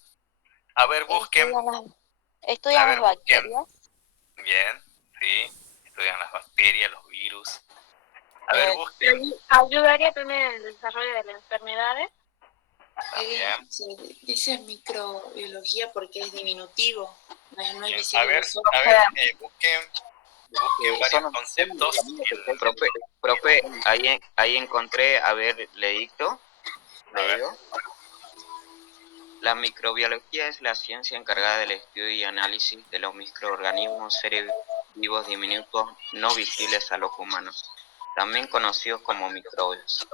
A ver, busquen. Estudian las busquen. bacterias. Bien, sí. Estudian las bacterias, los virus. A ver, busquen. Ayudaría también en el desarrollo de las enfermedades. Bien. Se dice microbiología porque es diminutivo, no es Bien. visible. A ver, busquen varios conceptos. Profe, ahí encontré, a ver, le dicto. La microbiología es la ciencia encargada del estudio y análisis de los microorganismos, seres vivos diminutos no visibles a los humanos, también conocidos como microbios.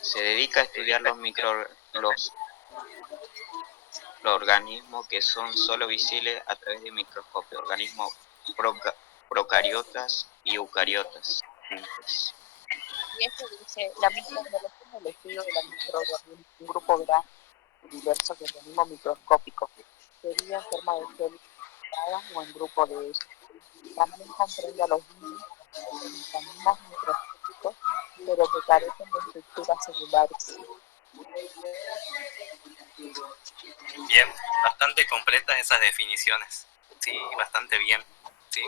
Se dedica a estudiar los organismos que son solo visibles a través de microscopio, organismos procariotas y eucariotas. Y esto dice, la microbiología es el estudio de la microorganismos, un grupo grande diversos de organismos microscópicos, sería en forma de células o en grupo de ellos. También comprende a los virus, organismos microscópicos, pero que carecen de estructuras celulares. Bien, bastante completas esas definiciones. Sí, bastante bien. Sí.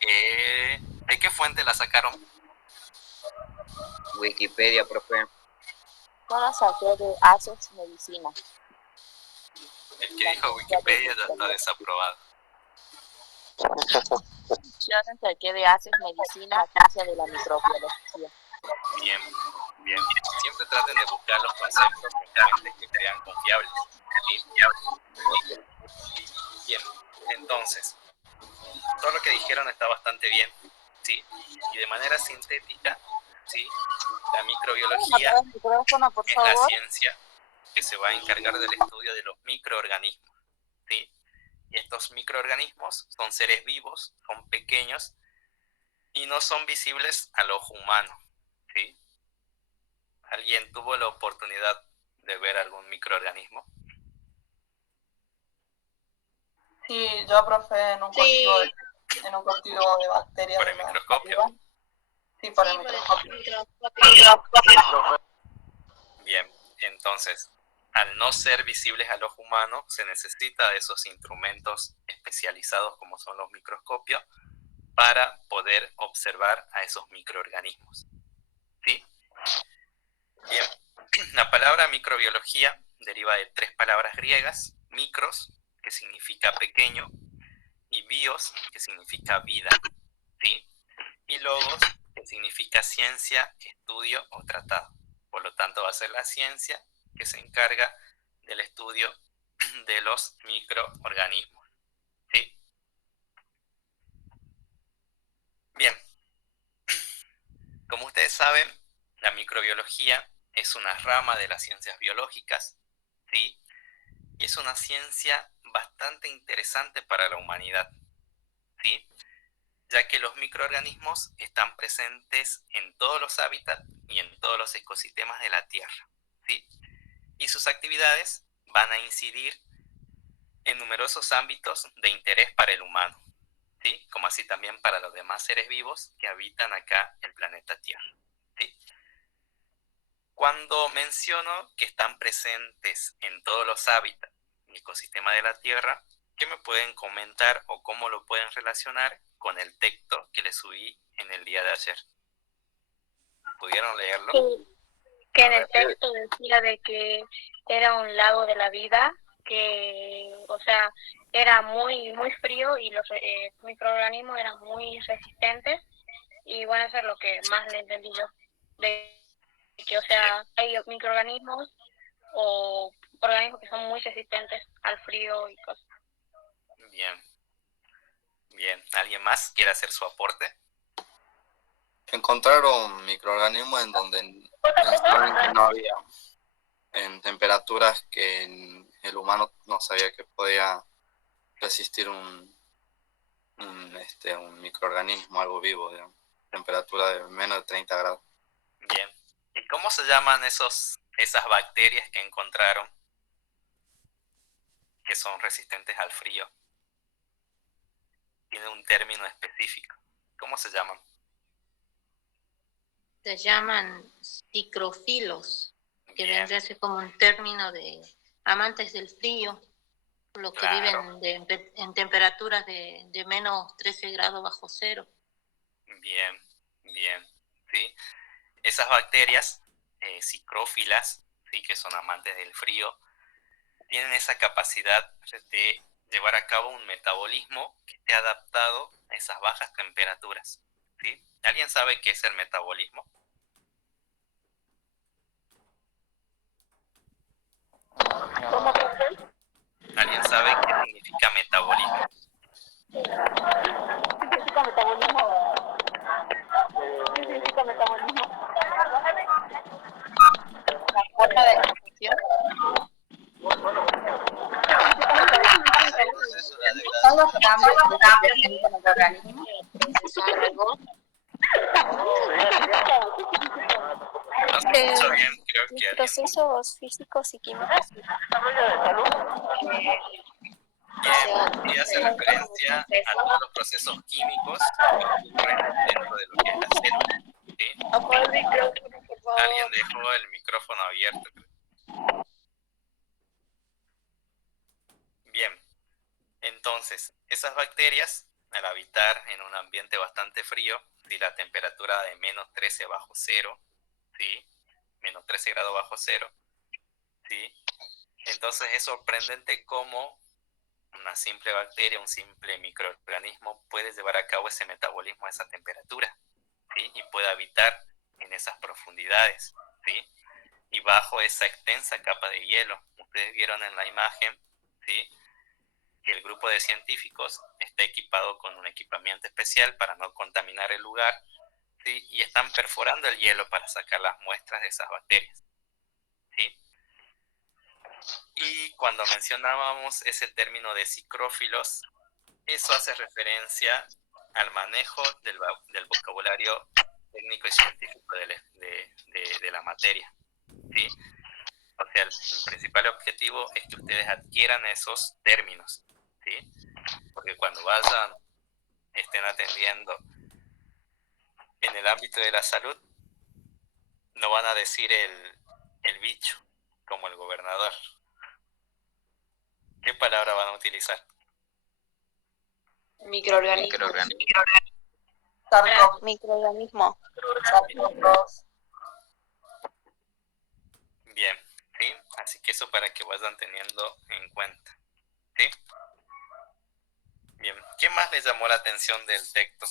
¿De qué fuente la sacaron? Wikipedia, profe. Yo la saqué de Access Medicina. El que dijo Wikipedia ya está desaprobado. Yo la saqué de Access Medicina, ciencia de la microbiología. Bien, bien. Siempre traten de buscar los conceptos en fuentes que sean confiables. Bien, entonces, todo lo que dijeron está bastante bien, ¿sí? Y de manera sintética, ¿sí? La microbiología es la ciencia que se va a encargar del estudio de los microorganismos, ¿sí? Y estos microorganismos son seres vivos, son pequeños y no son visibles al ojo humano, ¿sí? ¿Alguien tuvo la oportunidad de ver algún microorganismo? Sí, yo, profe, en un cultivo de bacterias. ¿Por el microscopio? Sí, por el microscopio. Bien, entonces, al no ser visibles al ojo humano, se necesita de esos instrumentos especializados como son los microscopios para poder observar a esos microorganismos, ¿sí? Bien, la palabra microbiología deriva de 3 palabras griegas: micros, que significa pequeño, y bios, que significa vida, ¿sí? Y logos, que significa ciencia, estudio o tratado. Por lo tanto, va a ser la ciencia que se encarga del estudio de los microorganismos, ¿sí? Bien, como ustedes saben, la microbiología es una rama de las ciencias biológicas, ¿sí? Y es una ciencia bastante interesante para la humanidad, ¿sí? Ya que los microorganismos están presentes en todos los hábitats y en todos los ecosistemas de la Tierra, ¿sí? Y sus actividades van a incidir en numerosos ámbitos de interés para el humano, ¿sí? Como así también para los demás seres vivos que habitan acá el planeta Tierra, ¿sí? Cuando menciono que están presentes en todos los hábitats y ecosistemas de la Tierra, ¿qué me pueden comentar o cómo lo pueden relacionar con el texto que les subí en el día de ayer? ¿Pudieron leerlo? Sí, que en el texto decía de que era un lago de la vida, que, o sea, era muy frío y los microorganismos eran muy resistentes, y bueno, eso es lo que más le entendí yo, de que, o sea, hay microorganismos o organismos que son muy resistentes al frío y cosas. Bien. Bien. ¿Alguien más quiere hacer su aporte? Encontraron microorganismos en donde no había, en temperaturas que el humano no sabía que podía resistir un microorganismo, algo vivo, digamos, temperatura de menos de 30 grados. Bien. ¿Y cómo se llaman esas bacterias que encontraron que son resistentes al frío? Tiene un término específico. ¿Cómo se llaman? Se llaman psicrofilos, que Bien. vendría a ser como un término de amantes del frío, los que Claro. viven en temperaturas de menos 13 grados bajo cero. Bien, bien, ¿sí? Esas bacterias psicrófilas, ¿sí? Que son amantes del frío, tienen esa capacidad de llevar a cabo un metabolismo que esté adaptado a esas bajas temperaturas, ¿sí? ¿Alguien sabe qué es el metabolismo? ¿Cómo que? ¿Alguien sabe qué significa metabolismo? ¿Qué significa metabolismo? ¿Qué significa metabolismo? La forma de digestión. Son los cambios que se presentan en el organismo. Procesar algo. No se escucha bien, creo que alguien... Procesos físicos y químicos. Bien, y hace referencia a todos los procesos químicos que ocurren dentro de lo que es la célula, ¿sí? Apaga el micrófono, por favor. Alguien dejó el micrófono abierto, creo. Bien, entonces, esas bacterias, al habitar en un ambiente bastante frío, si la temperatura de menos 13 bajo cero, ¿sí? Menos 13 grados bajo cero, ¿sí? Entonces es sorprendente cómo una simple bacteria, un simple microorganismo puede llevar a cabo ese metabolismo a esa temperatura, ¿sí? Y puede habitar en esas profundidades, ¿sí? Y bajo esa extensa capa de hielo. Ustedes vieron en la imagen, ¿sí? Que el grupo de científicos está equipado con un equipamiento especial para no contaminar el lugar, ¿sí? Y están perforando el hielo para sacar las muestras de esas bacterias, ¿sí? Y cuando mencionábamos ese término de psicrófilos, eso hace referencia al manejo del vocabulario técnico y científico de la materia, ¿sí? O sea, el principal objetivo es que ustedes adquieran esos términos, ¿sí? Porque cuando estén atendiendo en el ámbito de la salud, no van a decir el bicho, como el gobernador. ¿Qué palabra van a utilizar? Microorganismo. Microorganismo. Bien, ¿sí? Así que eso para que vayan teniendo en cuenta, ¿sí? Bien, ¿qué más les llamó la atención del texto?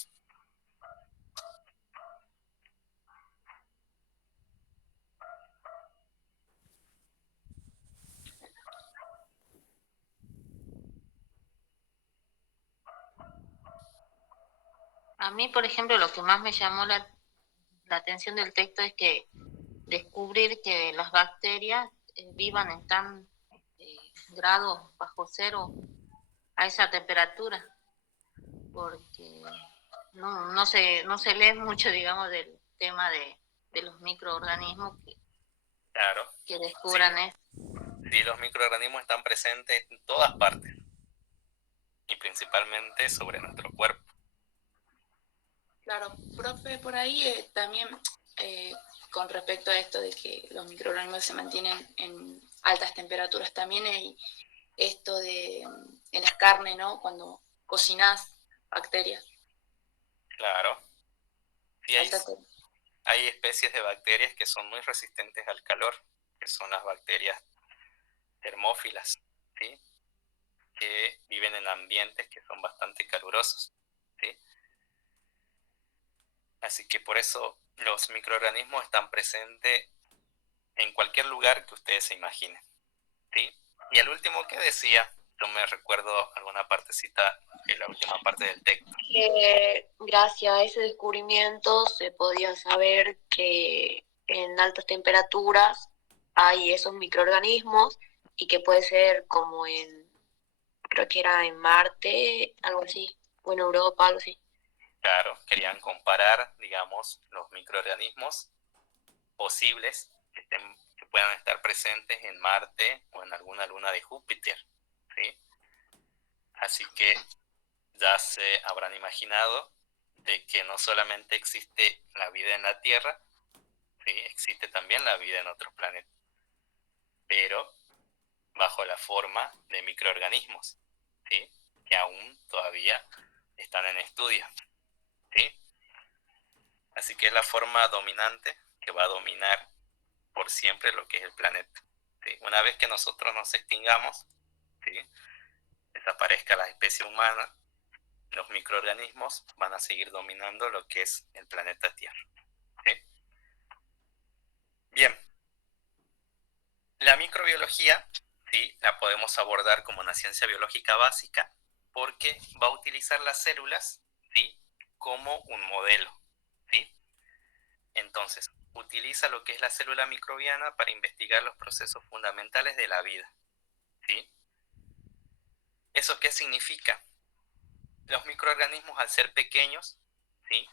A mí, por ejemplo, lo que más me llamó la atención del texto es que descubrir que las bacterias vivan en tan grados bajo cero a esa temperatura, porque no se lee mucho, digamos, del tema de los microorganismos Claro. que descubran esto. Sí, los microorganismos están presentes en todas partes y principalmente sobre nuestro cuerpo. Claro, profe, por ahí también con respecto a esto de que los microorganismos se mantienen en altas temperaturas, también hay esto de en las carnes, ¿no? Cuando cocinás bacterias. Claro. Sí, hay especies de bacterias que son muy resistentes al calor, que son las bacterias termófilas, ¿sí? Que viven en ambientes que son bastante calurosos, ¿sí? Así que por eso los microorganismos están presentes en cualquier lugar que ustedes se imaginen, ¿sí? Y el último que decía, yo me recuerdo alguna partecita de la última parte del texto. Gracias a ese descubrimiento se podía saber que en altas temperaturas hay esos microorganismos y que puede ser como en creo que era en Marte, algo así, o en Europa, algo así. Claro, querían comparar, digamos, los microorganismos posibles que puedan estar presentes en Marte o en alguna luna de Júpiter, ¿sí? Así que ya se habrán imaginado de que no solamente existe la vida en la Tierra, ¿sí? Existe también la vida en otros planetas, pero bajo la forma de microorganismos, ¿sí? Que aún todavía están en estudio, ¿sí? Así que es la forma dominante que va a dominar por siempre lo que es el planeta, ¿sí? Una vez que nosotros nos extingamos, ¿sí? Desaparezca la especie humana, los microorganismos van a seguir dominando lo que es el planeta Tierra, ¿sí? Bien, la microbiología, ¿sí? La podemos abordar como una ciencia biológica básica porque va a utilizar las células, ¿sí? Como un modelo, ¿sí? Entonces, utiliza lo que es la célula microbiana para investigar los procesos fundamentales de la vida, ¿sí? ¿Eso qué significa? Los microorganismos, al ser pequeños, ¿sí?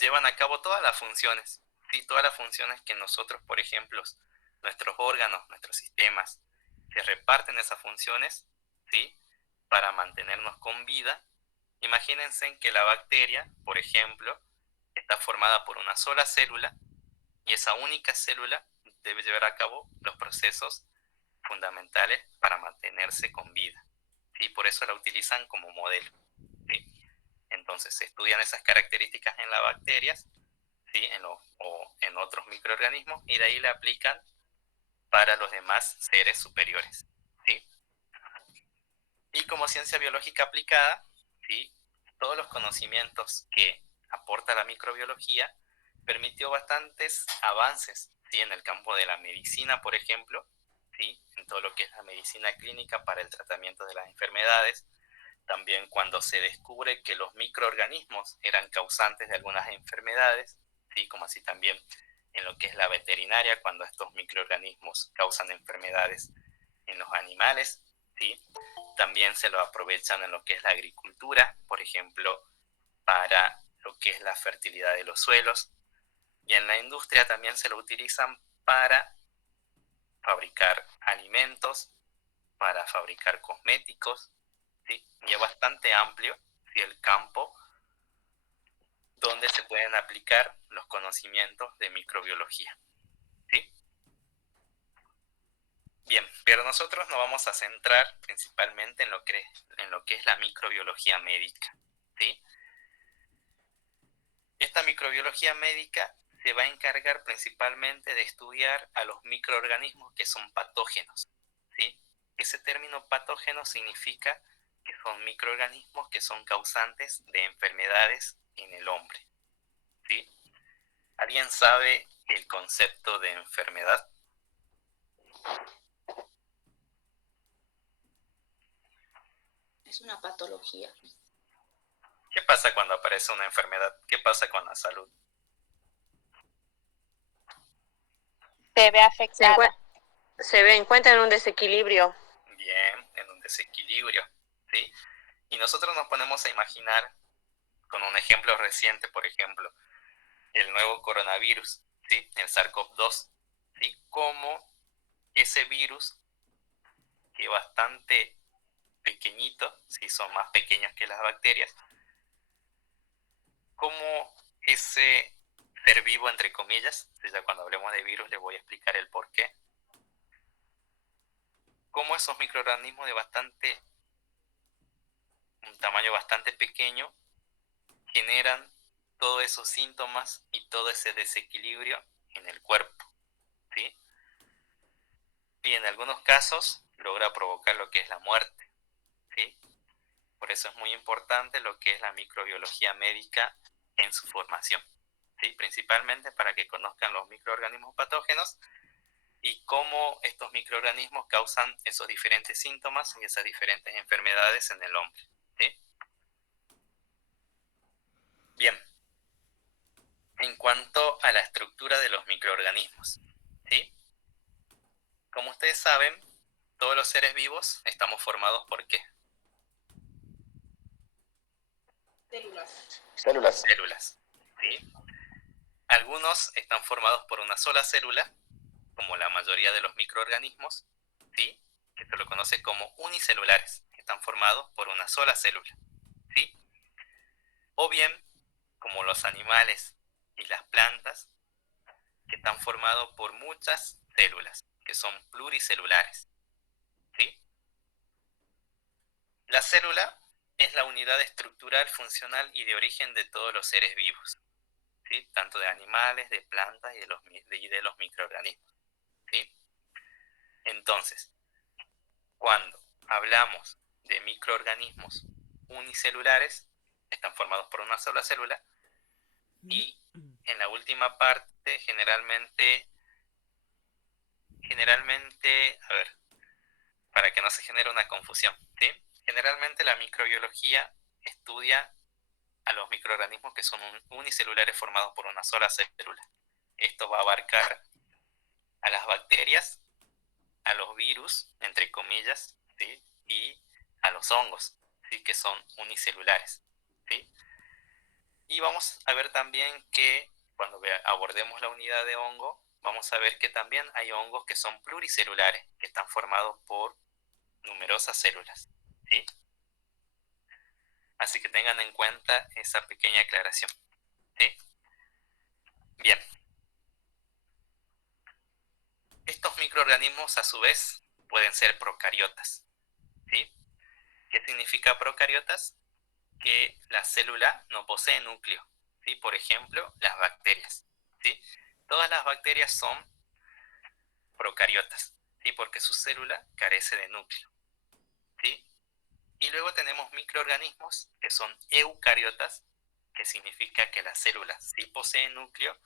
Llevan a cabo todas las funciones, ¿sí? Todas las funciones que nosotros, por ejemplo, nuestros órganos, nuestros sistemas, se reparten esas funciones, ¿sí? Para mantenernos con vida. Imagínense que la bacteria, por ejemplo, está formada por una sola célula y esa única célula debe llevar a cabo los procesos fundamentales para mantenerse con vida, ¿sí? Por eso la utilizan como modelo, ¿sí? Entonces se estudian esas características en las bacterias, ¿sí? O en otros microorganismos, y de ahí le aplican para los demás seres superiores, ¿sí? Y como ciencia biológica aplicada, ¿sí? Todos los conocimientos que aporta la microbiología permitió bastantes avances, ¿sí? En el campo de la medicina, por ejemplo, ¿sí? En todo lo que es la medicina clínica para el tratamiento de las enfermedades. También cuando se descubre que los microorganismos eran causantes de algunas enfermedades, ¿sí? Como así también en lo que es la veterinaria, cuando estos microorganismos causan enfermedades en los animales, ¿sí? También se lo aprovechan en lo que es la agricultura, por ejemplo, para lo que es la fertilidad de los suelos. Y en la industria también se lo utilizan para fabricar alimentos, para fabricar cosméticos, ¿sí? Y es bastante amplio, ¿sí? El campo donde se pueden aplicar los conocimientos de microbiología, ¿sí? Bien, pero nosotros nos vamos a centrar principalmente en lo que es la microbiología médica, ¿sí? Esta microbiología médica se va a encargar principalmente de estudiar a los microorganismos que son patógenos, ¿sí? Ese término patógeno significa que son microorganismos que son causantes de enfermedades en el hombre, ¿sí? ¿Alguien sabe el concepto de enfermedad? Es una patología. ¿Qué pasa cuando aparece una enfermedad? ¿Qué pasa con la salud? Se ve afectada. Se encuentra en un desequilibrio. Bien, en un desequilibrio, ¿sí? Y nosotros nos ponemos a imaginar, con un ejemplo reciente, por ejemplo, el nuevo coronavirus, ¿sí? El SARS-CoV-2, ¿sí? Cómo ese virus, que es bastante pequeñito, ¿sí? Son más pequeños que las bacterias, cómo ese ser vivo, entre comillas, ya cuando hablemos de virus les voy a explicar el por qué, cómo esos microorganismos de un tamaño bastante pequeño generan todos esos síntomas y todo ese desequilibrio en el cuerpo, ¿sí? Y en algunos casos logra provocar lo que es la muerte, ¿sí? Por eso es muy importante lo que es la microbiología médica en su formación, ¿sí? Principalmente para que conozcan los microorganismos patógenos y cómo estos microorganismos causan esos diferentes síntomas y esas diferentes enfermedades en el hombre, ¿sí? Bien, en cuanto a la estructura de los microorganismos, ¿sí? Como ustedes saben, todos los seres vivos estamos formados ¿por qué? Células. Células, ¿sí? Algunos están formados por una sola célula, como la mayoría de los microorganismos, ¿sí? Que se lo conoce como unicelulares, que están formados por una sola célula, ¿sí? O bien, como los animales y las plantas, que están formados por muchas células, que son pluricelulares, ¿sí? La célula es la unidad estructural, funcional y de origen de todos los seres vivos, ¿sí? Tanto de animales, de plantas y de los microorganismos, ¿sí? Entonces, cuando hablamos de microorganismos unicelulares, están formados por una sola célula, y en la última parte generalmente, a ver, para que no se genere una confusión, ¿sí? Generalmente la microbiología estudia a los microorganismos que son unicelulares formados por una sola célula. Esto va a abarcar a las bacterias, a los virus, entre comillas, ¿sí? Y a los hongos, ¿sí? Que son unicelulares, ¿sí? Y vamos a ver también que cuando abordemos la unidad de hongo, vamos a ver que también hay hongos que son pluricelulares, que están formados por numerosas células, ¿sí? Así que tengan en cuenta esa pequeña aclaración, ¿sí? Bien. Estos microorganismos, a su vez, pueden ser procariotas, ¿sí? ¿Qué significa procariotas? Que la célula no posee núcleo, ¿sí? Por ejemplo, las bacterias, ¿sí? Todas las bacterias son procariotas, ¿sí? Porque su célula carece de núcleo, ¿sí? Y luego tenemos microorganismos que son eucariotas, que significa que las células sí poseen núcleo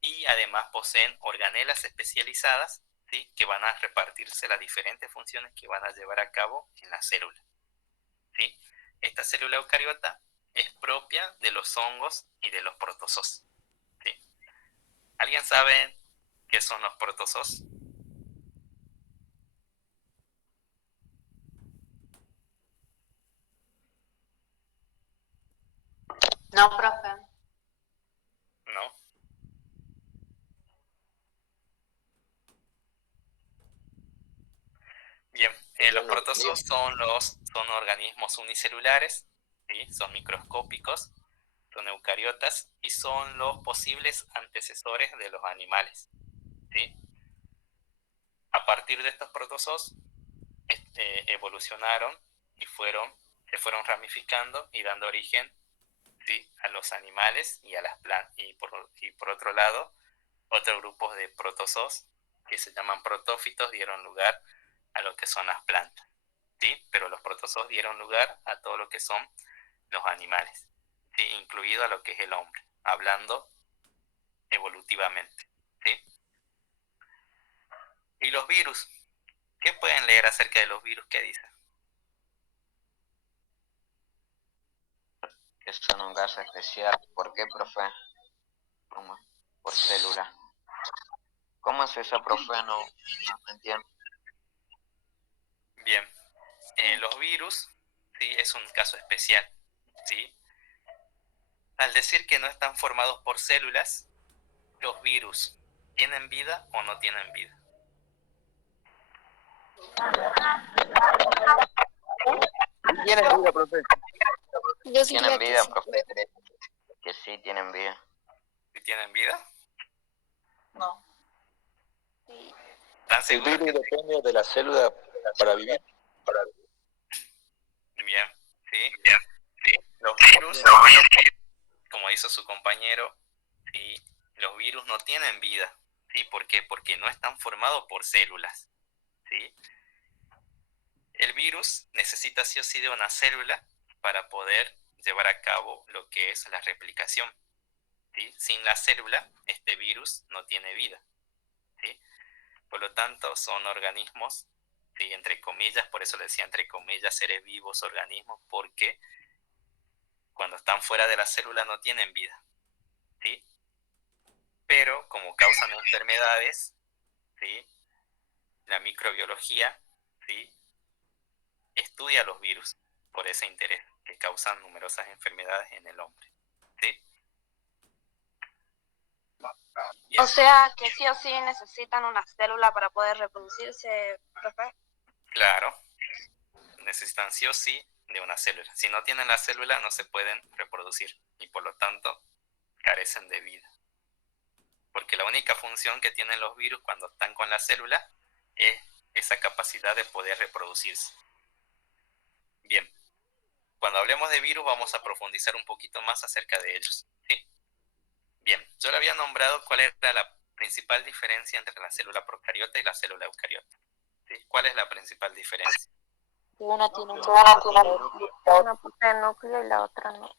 y además poseen organelas especializadas, ¿sí? Que van a repartirse las diferentes funciones que van a llevar a cabo en la célula, ¿sí? Esta célula eucariota es propia de los hongos y de los protozoos, ¿sí? ¿Alguien sabe qué son los protozoos? No, profe. No. Bien, los protozoos son organismos unicelulares, ¿sí? Son microscópicos, son eucariotas y son los posibles antecesores de los animales, ¿sí? A partir de estos protozoos evolucionaron y se fueron ramificando y dando origen, ¿sí? A los animales y a las plantas. Y por otro lado, otros grupos de protozoos que se llaman protófitos dieron lugar a lo que son las plantas, ¿sí? Pero los protozoos dieron lugar a todo lo que son los animales, ¿sí? Incluido a lo que es el hombre, hablando evolutivamente, ¿sí? Y los virus, ¿qué pueden leer acerca de los virus? ¿Qué dice? Que son un gas especial. ¿Por qué, profe? ¿Cómo? Por célula. ¿Cómo es eso, profe? No entiendo. Bien, los virus, ¿sí? Es un caso especial, ¿sí? Al decir que no están formados por células, los virus, ¿tienen vida o no tienen vida? ¿Tienen vida, profe? ¿Tienen vida, profe? Que sí, tienen vida. ¿Sí tienen vida? No. ¿Están ¿El seguros? virus depende de la célula para vivir? Bien, ¿sí? ¿Sí? Los virus, como hizo su compañero, ¿sí? Los virus no tienen vida, ¿sí? ¿Por qué? Porque no están formados por células, ¿sí? El virus necesita sí o sí de una célula para poder llevar a cabo lo que es la replicación, ¿sí? Sin la célula, este virus no tiene vida, ¿sí? Por lo tanto, son organismos, ¿sí? Entre comillas, por eso le decía entre comillas, seres vivos, organismos, porque cuando están fuera de la célula no tienen vida, ¿sí? Pero como causan enfermedades, ¿sí? La microbiología, ¿sí? ¿sí? Estudia los virus por ese interés que causan numerosas enfermedades en el hombre, ¿sí? O sea que sí o sí necesitan una célula para poder reproducirse, profe. Claro, necesitan sí o sí de una célula. Si no tienen la célula no se pueden reproducir y por lo tanto carecen de vida. Porque la única función que tienen los virus cuando están con la célula es esa capacidad de poder reproducirse. Bien, cuando hablemos de virus vamos a profundizar un poquito más acerca de ellos, ¿sí? Bien, yo le había nombrado cuál era la principal diferencia entre la célula procariota y la célula eucariota, ¿sí? ¿Cuál es la principal diferencia? Una tiene un Una posee núcleo y la otra no.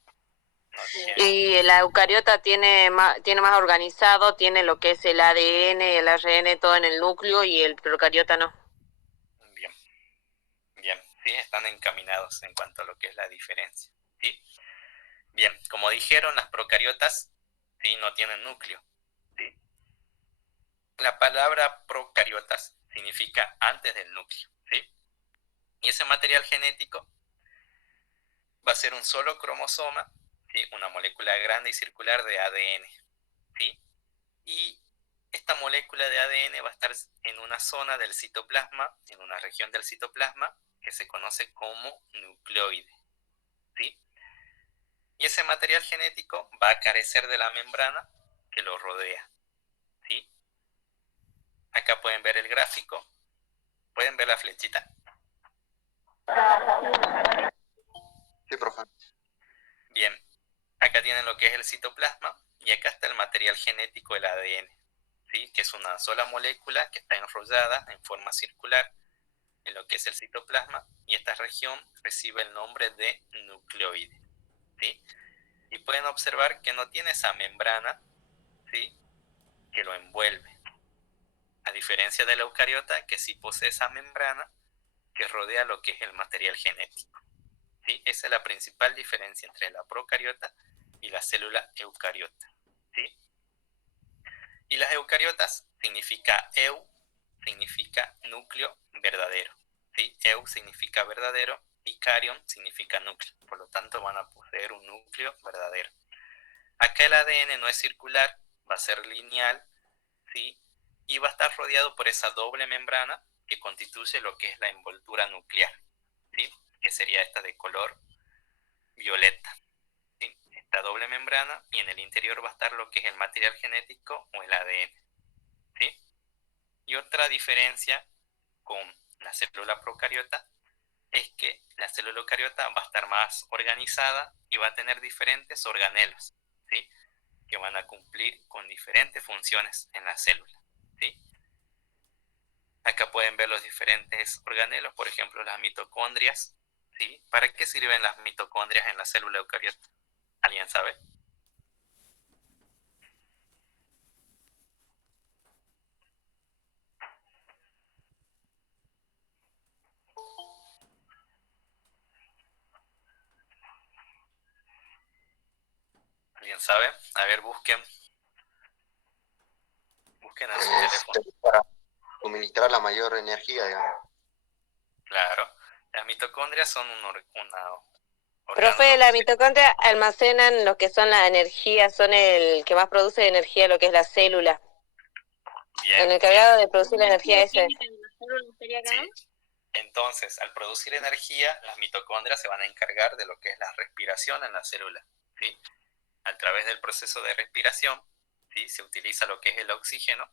Y la eucariota tiene más organizado, tiene lo que es el ADN, el ARN, todo en el núcleo, y el procariota no. Bien, sí, están encaminados en cuanto a lo que es la diferencia, ¿sí? Bien, como dijeron, las procariotas, ¿sí?, no tienen núcleo, ¿sí? La palabra procariotas significa antes del núcleo, ¿sí? Y ese material genético va a ser un solo cromosoma, ¿sí?, una molécula grande y circular de ADN, ¿sí? Y esta molécula de ADN va a estar en una zona del citoplasma, en una región del citoplasma, que se conoce como nucleoide, ¿sí? Y ese material genético va a carecer de la membrana que lo rodea, ¿sí? Acá pueden ver el gráfico, pueden ver la flechita. Sí, profe. Bien, acá tienen lo que es el citoplasma y acá está el material genético del ADN, ¿sí?, que es una sola molécula que está enrollada en forma circular en lo que es el citoplasma, y esta región recibe el nombre de nucleoide, ¿sí? Y pueden observar que no tiene esa membrana, ¿sí?, que lo envuelve, a diferencia de la eucariota, que sí posee esa membrana que rodea lo que es el material genético, ¿sí? Esa es la principal diferencia entre la procariota y la célula eucariota, ¿sí? Y las eucariotas significa significa núcleo verdadero, ¿sí? Eu significa verdadero y carion significa núcleo, por lo tanto van a poseer un núcleo verdadero. Acá el ADN no es circular, va a ser lineal, ¿sí?, y va a estar rodeado por esa doble membrana que constituye lo que es la envoltura nuclear, ¿sí?, que sería esta de color violeta, ¿sí?, esta doble membrana, y en el interior va a estar lo que es el material genético o el ADN, ¿sí? Y otra diferencia con la célula procariota es que la célula eucariota va a estar más organizada y va a tener diferentes organelos, ¿sí?, que van a cumplir con diferentes funciones en la célula, ¿sí? Acá pueden ver los diferentes organelos, por ejemplo las mitocondrias, ¿sí? ¿Para qué sirven las mitocondrias en la célula eucariota? ¿Alguien sabe? ¿Alguien sabe? A ver, busquen en su teléfono. Para suministrar la mayor energía, digamos. Claro, las mitocondrias son Profe, la mitocondria almacenan lo que son la energía, son el que más produce energía, lo que es la célula. Bien, el encargado de producir la energía ese. Sí. Entonces, al producir energía, las mitocondrias se van a encargar de lo que es la respiración en la célula, ¿sí? A través del proceso de respiración, ¿sí?, se utiliza lo que es el oxígeno,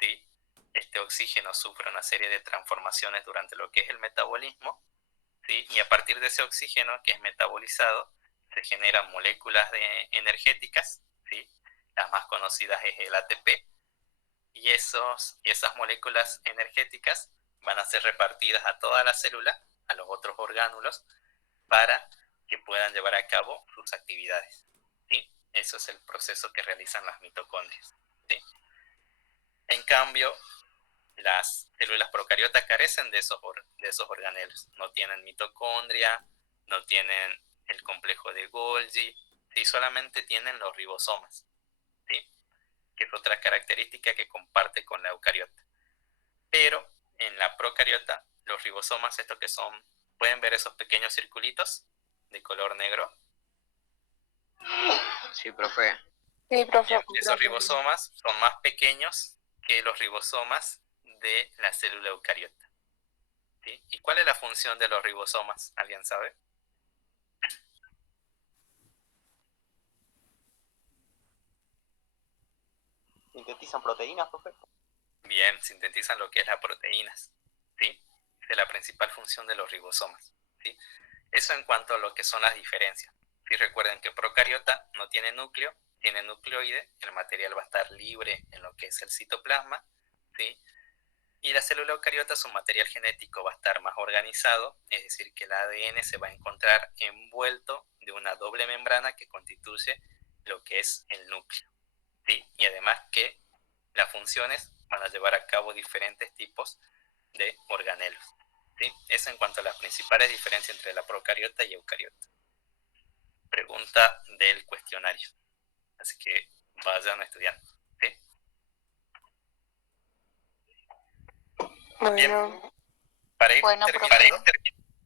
¿sí? Este oxígeno sufre una serie de transformaciones durante lo que es el metabolismo, ¿sí? Y a partir de ese oxígeno que es metabolizado, se generan moléculas energéticas, ¿sí? Las más conocidas es el ATP, y esas moléculas energéticas van a ser repartidas a toda la célula, a los otros orgánulos, para que puedan llevar a cabo sus actividades, ¿sí? Eso es el proceso que realizan las mitocondrias, ¿sí? En cambio, las células procariotas carecen de esos organelos. No tienen mitocondria, no tienen el complejo de Golgi, ¿sí? Solamente tienen los ribosomas, ¿sí?, que es otra característica que comparte con la eucariota. Pero en la procariota los los ribosomas, estos que son, ¿pueden ver esos pequeños circulitos de color negro? Sí, profe. Sí, profe. Esos ribosomas son más pequeños que los ribosomas de la célula eucariota. ¿Sí? ¿Y cuál es la función de los ribosomas? ¿Alguien sabe? ¿Sintetizan proteínas, profe? Bien, sintetizan lo que es las proteínas. ¿Sí? Esa es la principal función de los ribosomas. ¿Sí? Eso en cuanto a lo que son las diferencias. ¿Sí? Recuerden que procariota no tiene núcleo, tiene nucleoide, el material va a estar libre en lo que es el citoplasma, ¿sí? Y la célula eucariota, su material genético va a estar más organizado, es decir, que el ADN se va a encontrar envuelto de una doble membrana que constituye lo que es el núcleo, ¿sí? Y además que las funciones van a llevar a cabo diferentes tipos de organelos, ¿sí? Eso en cuanto a las principales diferencias entre la procariota y eucariota. Pregunta del cuestionario. Así que vayan estudiando, ¿sí? Bien, para ir terminando,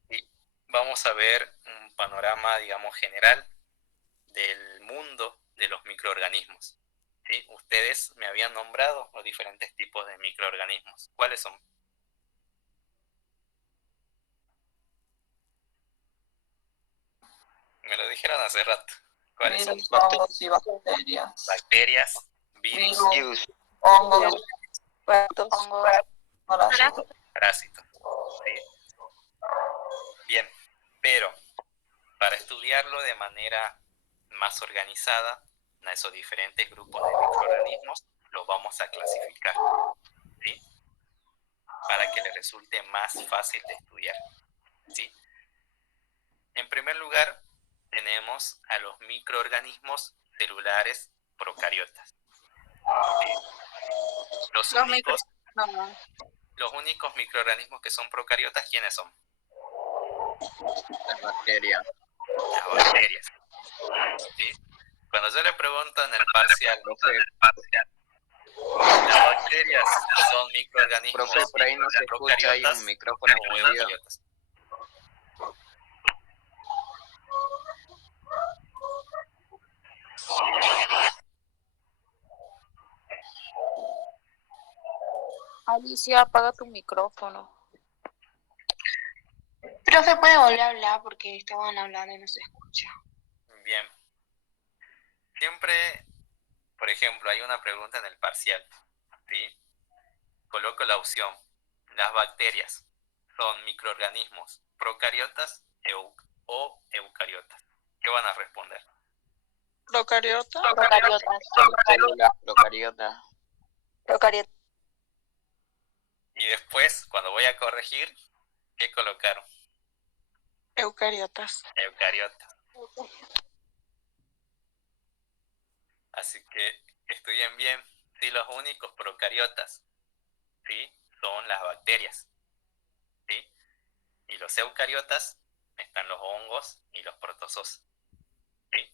¿sí? Vamos a ver un panorama, digamos, general del mundo de los microorganismos, ¿sí? Ustedes me habían nombrado los diferentes tipos de microorganismos. ¿Cuáles son? Me lo dijeron hace rato. ¿Cuáles son? Virus, hongos y bacterias. Bacterias, virus, Hongos, parásitos. ¿Sí? Bien, pero para estudiarlo de manera más organizada, a esos diferentes grupos de microorganismos, los vamos a clasificar, ¿sí? Para que les resulte más fácil de estudiar, ¿sí? En primer lugar, tenemos a los microorganismos celulares procariotas. ¿Sí? Los únicos microorganismos que son procariotas, ¿quiénes son? Las bacterias. Las bacterias. ¿Sí? Cuando yo le pregunto en el parcial, ¿las bacterias son microorganismos? Profe, por ahí no se escucha, hay un micrófono prendido. Alicia, apaga tu micrófono. Profe, puede volver a hablar porque estaban hablando y no se escucha. Bien. Siempre, por ejemplo, hay una pregunta en el parcial, ¿sí? Coloco la opción. Las bacterias son microorganismos procariotas o eucariotas. ¿Qué van a responder? ¿Procariota? Célula procariota. Procariota. Y después, cuando voy a corregir, ¿qué colocaron? Eucariotas. Eucariotas. Así que estudien bien. Sí, los únicos procariotas, ¿sí? Son las bacterias, ¿sí? Y los eucariotas están los hongos y los protozoos, ¿sí?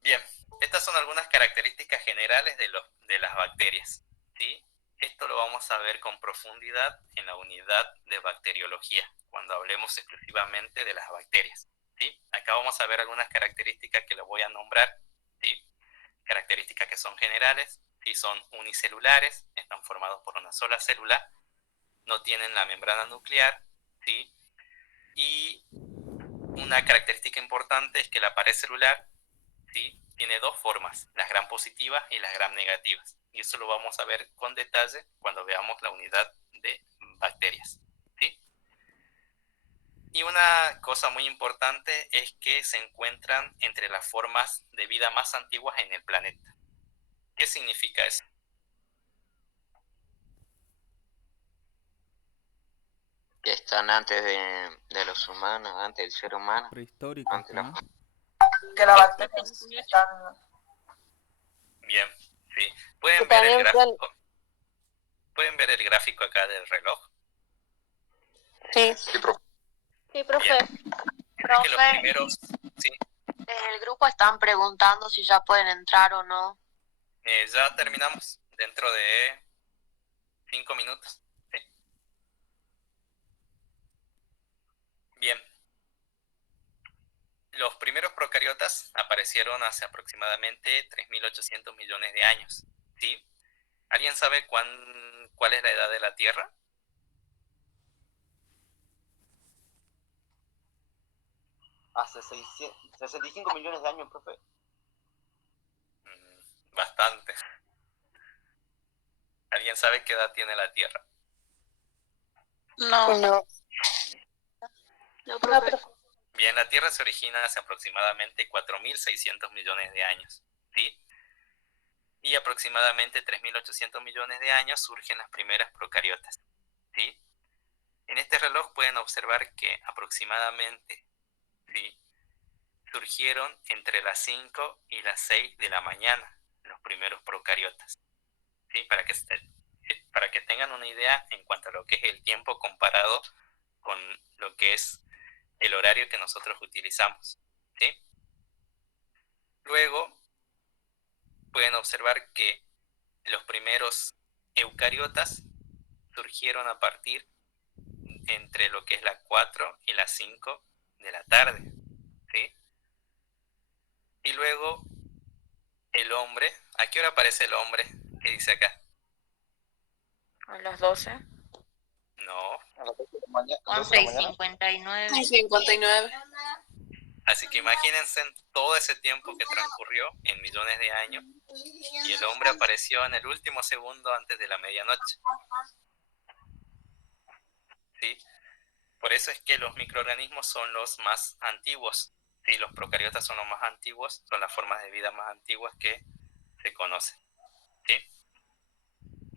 Bien, estas son algunas características generales de las bacterias, ¿sí? Esto lo vamos a ver con profundidad en la unidad de bacteriología, cuando hablemos exclusivamente de las bacterias, ¿sí? Acá vamos a ver algunas características que les voy a nombrar, ¿sí? Características que son generales, ¿sí? Son unicelulares, están formados por una sola célula, no tienen la membrana nuclear, ¿sí? Y una característica importante es que la pared celular, ¿sí? Tiene dos formas, las gram positivas y las gram negativas. Y eso lo vamos a ver con detalle cuando veamos la unidad de bacterias, ¿sí? Y una cosa muy importante es que se encuentran entre las formas de vida más antiguas en el planeta. ¿Qué significa eso? Que están antes de los humanos, antes del ser humano. Prehistóricos, ¿no? Que las bacterias están... Bien, sí. ¿Pueden ver el gráfico? ¿Pueden ver el gráfico acá del reloj? Sí. Sí, profe. Sí, profe. Que los primeros, sí. En el grupo están preguntando si ya pueden entrar o no. Ya terminamos dentro de 5 minutos. ¿Sí? eucariotas aparecieron hace aproximadamente 3.800 millones de años, ¿sí? ¿Alguien sabe cuál es la edad de la Tierra? Hace 65 millones de años, profe. Bastante. ¿Alguien sabe qué edad tiene la Tierra? No. No, profe. Bien, la Tierra se origina hace aproximadamente 4.600 millones de años, ¿sí? Y aproximadamente 3.800 millones de años surgen las primeras procariotas, ¿sí? En este reloj pueden observar que aproximadamente, ¿sí?, surgieron entre las 5 y las 6 de la mañana los primeros procariotas, ¿sí? Para que tengan una idea en cuanto a lo que es el tiempo comparado con lo que es el horario que nosotros utilizamos, ¿sí? Luego pueden observar que los primeros eucariotas surgieron a partir entre lo que es las 4 y las 5 de la tarde, ¿sí? Y luego el hombre, ¿a qué hora aparece el hombre? ¿Qué dice acá? A las 12. No. A las 12 de la mañana. 11:59. 59. Así que imagínense todo ese tiempo que transcurrió en millones de años y el hombre apareció en el último segundo antes de la medianoche, ¿sí? Por eso es que los microorganismos son los más antiguos, ¿sí? Los procariotas son los más antiguos, son las formas de vida más antiguas que se conocen, ¿sí?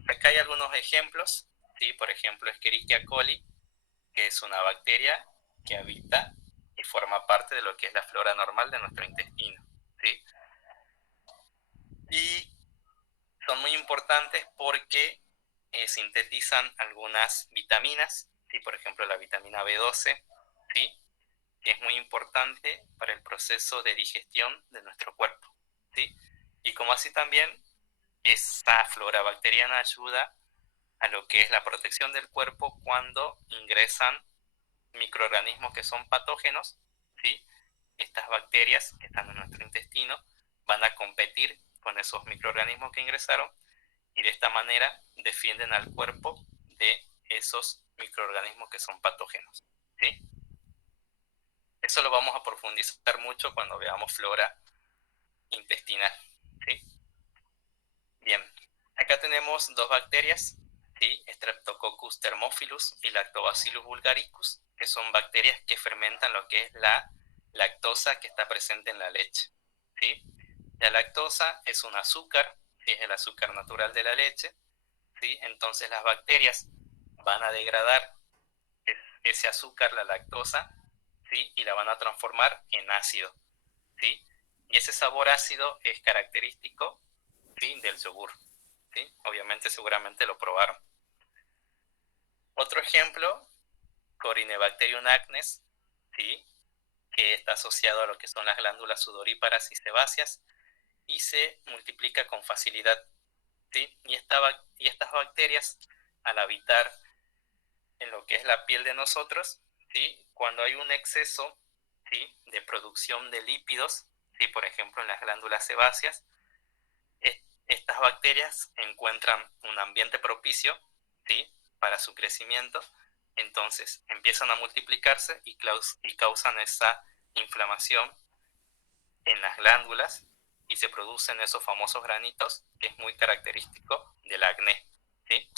Acá hay algunos ejemplos, ¿sí? Por ejemplo, Escherichia coli, que es una bacteria que habita y forma parte de lo que es la flora normal de nuestro intestino, ¿sí? Y son muy importantes porque sintetizan algunas vitaminas, ¿sí? Por ejemplo, la vitamina B12, ¿sí?, que es muy importante para el proceso de digestión de nuestro cuerpo, ¿sí? Y como así también, esta flora bacteriana ayuda a lo que es la protección del cuerpo cuando ingresan microorganismos que son patógenos, ¿sí? Estas bacterias que están en nuestro intestino van a competir con esos microorganismos que ingresaron y de esta manera defienden al cuerpo de esos microorganismos que son patógenos, ¿sí? Eso lo vamos a profundizar mucho cuando veamos flora intestinal, ¿sí? Bien, acá tenemos dos bacterias, ¿sí? Streptococcus thermophilus y Lactobacillus bulgaricus, que son bacterias que fermentan lo que es la lactosa que está presente en la leche, ¿sí? La lactosa es un azúcar, ¿sí? Es el azúcar natural de la leche, ¿sí? Entonces las bacterias van a degradar ese azúcar, la lactosa, ¿sí? Y la van a transformar en ácido, ¿sí? Y ese sabor ácido es característico, ¿sí?, del yogur, ¿sí? Obviamente seguramente lo probaron. Otro ejemplo, Corynebacterium acnes, ¿sí?, que está asociado a lo que son las glándulas sudoríparas y sebáceas y se multiplica con facilidad, ¿sí? Y estas bacterias, al habitar en lo que es la piel de nosotros, ¿sí?, cuando hay un exceso, ¿sí?, de producción de lípidos, ¿sí?, por ejemplo en las glándulas sebáceas, estas bacterias encuentran un ambiente propicio, ¿sí?, para su crecimiento, entonces empiezan a multiplicarse y causan esa inflamación en las glándulas y se producen esos famosos granitos que es muy característico del acné, ¿sí?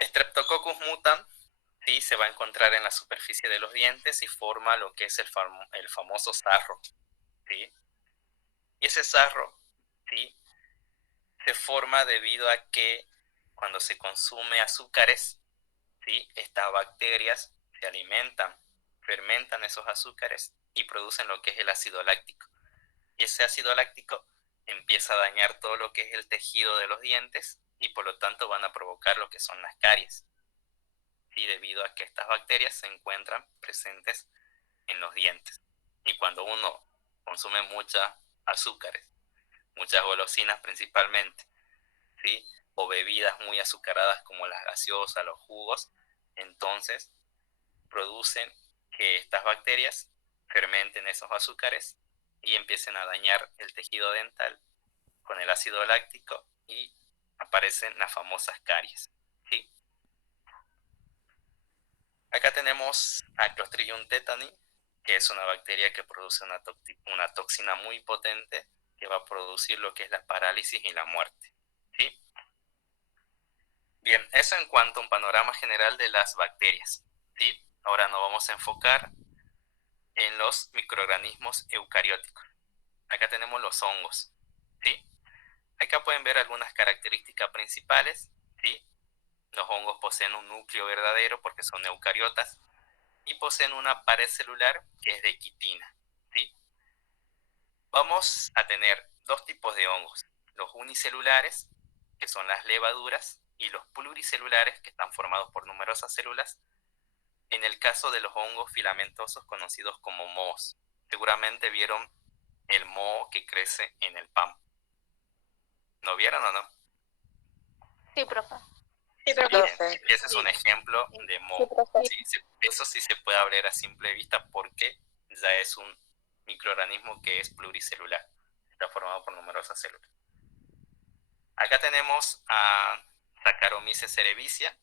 Streptococcus mutans, ¿sí?, se va a encontrar en la superficie de los dientes y forma lo que es el famoso sarro, ¿sí? Y ese sarro, ¿sí?, se forma debido a que cuando se consume azúcares, ¿sí?, estas bacterias se alimentan, fermentan esos azúcares y producen lo que es el ácido láctico. Y ese ácido láctico empieza a dañar todo lo que es el tejido de los dientes y por lo tanto van a provocar lo que son las caries, ¿sí?, debido a que estas bacterias se encuentran presentes en los dientes. Y cuando uno consume muchos azúcares, muchas golosinas principalmente, ¿sí?, o bebidas muy azucaradas como las gaseosas, los jugos, entonces producen que estas bacterias fermenten esos azúcares y empiecen a dañar el tejido dental con el ácido láctico y aparecen las famosas caries, ¿sí? Acá tenemos a Clostridium tetani, que es una bacteria que produce una toxina muy potente que va a producir lo que es la parálisis y la muerte, ¿sí? Bien, eso en cuanto a un panorama general de las bacterias, ¿sí? Ahora nos vamos a enfocar en los microorganismos eucarióticos. Acá tenemos los hongos, ¿sí? Acá pueden ver algunas características principales, ¿sí? Los hongos poseen un núcleo verdadero porque son eucariotas y poseen una pared celular que es de quitina, ¿sí? Vamos a tener dos tipos de hongos, los unicelulares, que son las levaduras, y los pluricelulares, que están formados por numerosas células, en el caso de los hongos filamentosos conocidos como mohos. Seguramente vieron el moho que crece en el pan. ¿Lo vieron o no? Sí, profe. Sí, profe. Bien, ese es un ejemplo de moho. Sí, eso sí se puede ver a simple vista porque ya es un microorganismo que es pluricelular. Está formado por numerosas células. Acá tenemos a Saccharomyces cerevisiae,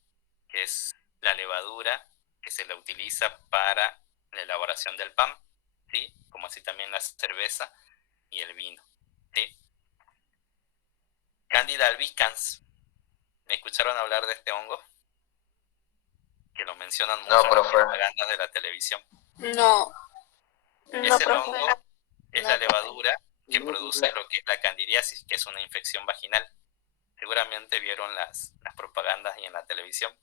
que es la levadura que se la utiliza para la elaboración del pan, ¿sí? Como así también la cerveza y el vino, ¿sí? Candida albicans. ¿Me escucharon hablar de este hongo? Que lo mencionan mucho en las propagandas de la televisión. No. Es el hongo, es la levadura que produce lo que es la candidiasis, que es una infección vaginal. Seguramente vieron las propagandas y en la televisión.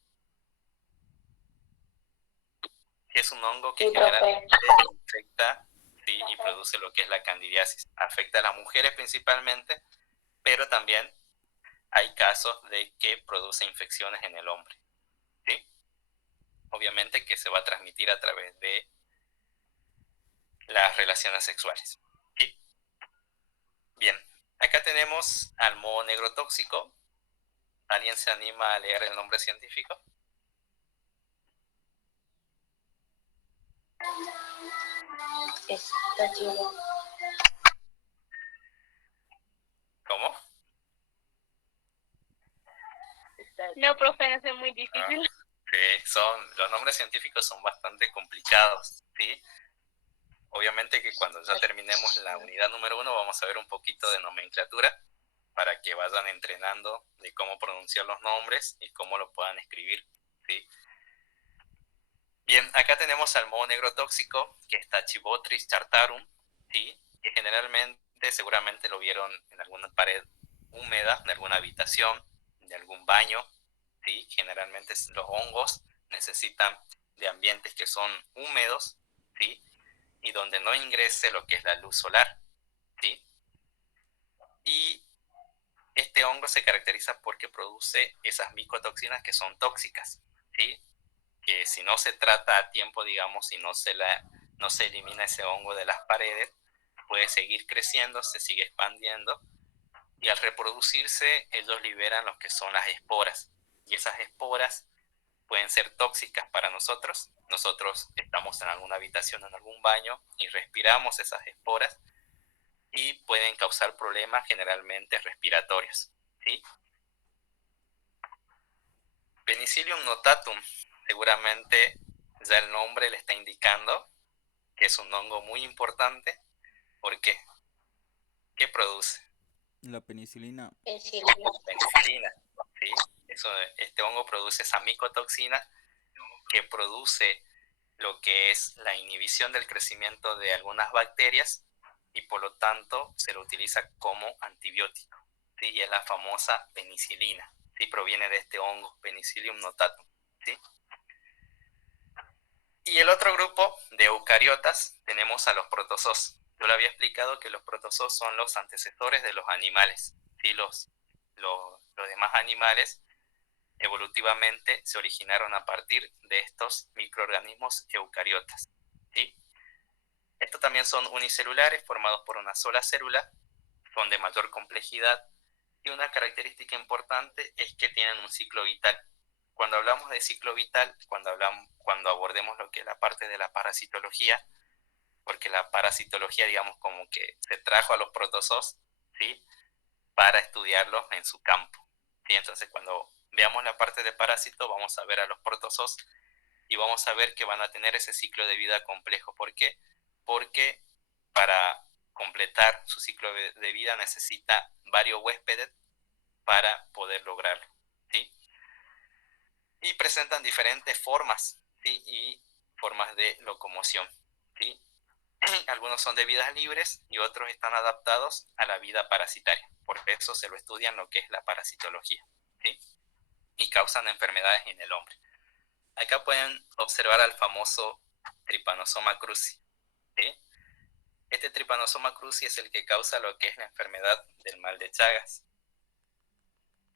Que es un hongo que generalmente infecta, ¿sí? Y produce lo que es la candidiasis. Afecta a las mujeres principalmente, pero también hay casos de que produce infecciones en el hombre, ¿sí? Obviamente que se va a transmitir a través de las relaciones sexuales, ¿sí? Bien, acá tenemos al moho negro tóxico. ¿Alguien se anima a leer el nombre científico? ¿Cómo? No, profe, no es muy difícil. Sí, los nombres científicos son bastante complicados, ¿sí? Obviamente que cuando ya terminemos la unidad número 1 vamos a ver un poquito de nomenclatura para que vayan entrenando de cómo pronunciar los nombres y cómo lo puedan escribir, ¿sí? Bien, acá tenemos al moho negro tóxico, que es Tachibotris chartarum, ¿sí? Que generalmente, seguramente lo vieron en alguna pared húmeda, en alguna habitación, de algún baño, ¿sí? Generalmente los hongos necesitan de ambientes que son húmedos, ¿sí? Y donde no ingrese lo que es la luz solar, ¿sí? Y este hongo se caracteriza porque produce esas micotoxinas que son tóxicas, ¿sí? Que si no se trata a tiempo, digamos, si no se elimina ese hongo de las paredes, puede seguir creciendo, se sigue expandiendo, y al reproducirse ellos liberan lo que son las esporas, y esas esporas pueden ser tóxicas para nosotros. Nosotros estamos en alguna habitación, en algún baño, y respiramos esas esporas, y pueden causar problemas generalmente respiratorios, ¿sí? Penicillium notatum, seguramente ya el nombre le está indicando que es un hongo muy importante. ¿Por qué? ¿Qué produce? La penicilina. Penicilina, ¿sí? Este hongo produce esa micotoxina que produce lo que es la inhibición del crecimiento de algunas bacterias y por lo tanto se lo utiliza como antibiótico, ¿sí? Y es la famosa penicilina, ¿sí? Proviene de este hongo, Penicillium notatum, ¿sí? Y el otro grupo de eucariotas tenemos a los protozoos. Yo le había explicado que los protozoos son los antecesores de los animales, ¿sí? Los demás animales evolutivamente se originaron a partir de estos microorganismos eucariotas, ¿sí? Estos también son unicelulares, formados por una sola célula, son de mayor complejidad, y una característica importante es que tienen un ciclo vital. Cuando hablamos de ciclo vital, cuando abordemos lo que es la parte de la parasitología, porque la parasitología, digamos, como que se trajo a los protozoos, ¿sí?, para estudiarlos en su campo, ¿sí? Entonces, cuando veamos la parte de parásito, vamos a ver a los protozoos y vamos a ver que van a tener ese ciclo de vida complejo. ¿Por qué? Porque para completar su ciclo de vida necesita varios huéspedes para poder lograrlo, ¿sí? Y presentan diferentes formas, ¿sí?, y formas de locomoción, ¿sí? Algunos son de vidas libres y otros están adaptados a la vida parasitaria. Por eso se lo estudian lo que es la parasitología, ¿sí? Y causan enfermedades en el hombre. Acá pueden observar al famoso Trypanosoma cruzi, ¿sí? Este Trypanosoma cruzi es el que causa lo que es la enfermedad del mal de Chagas.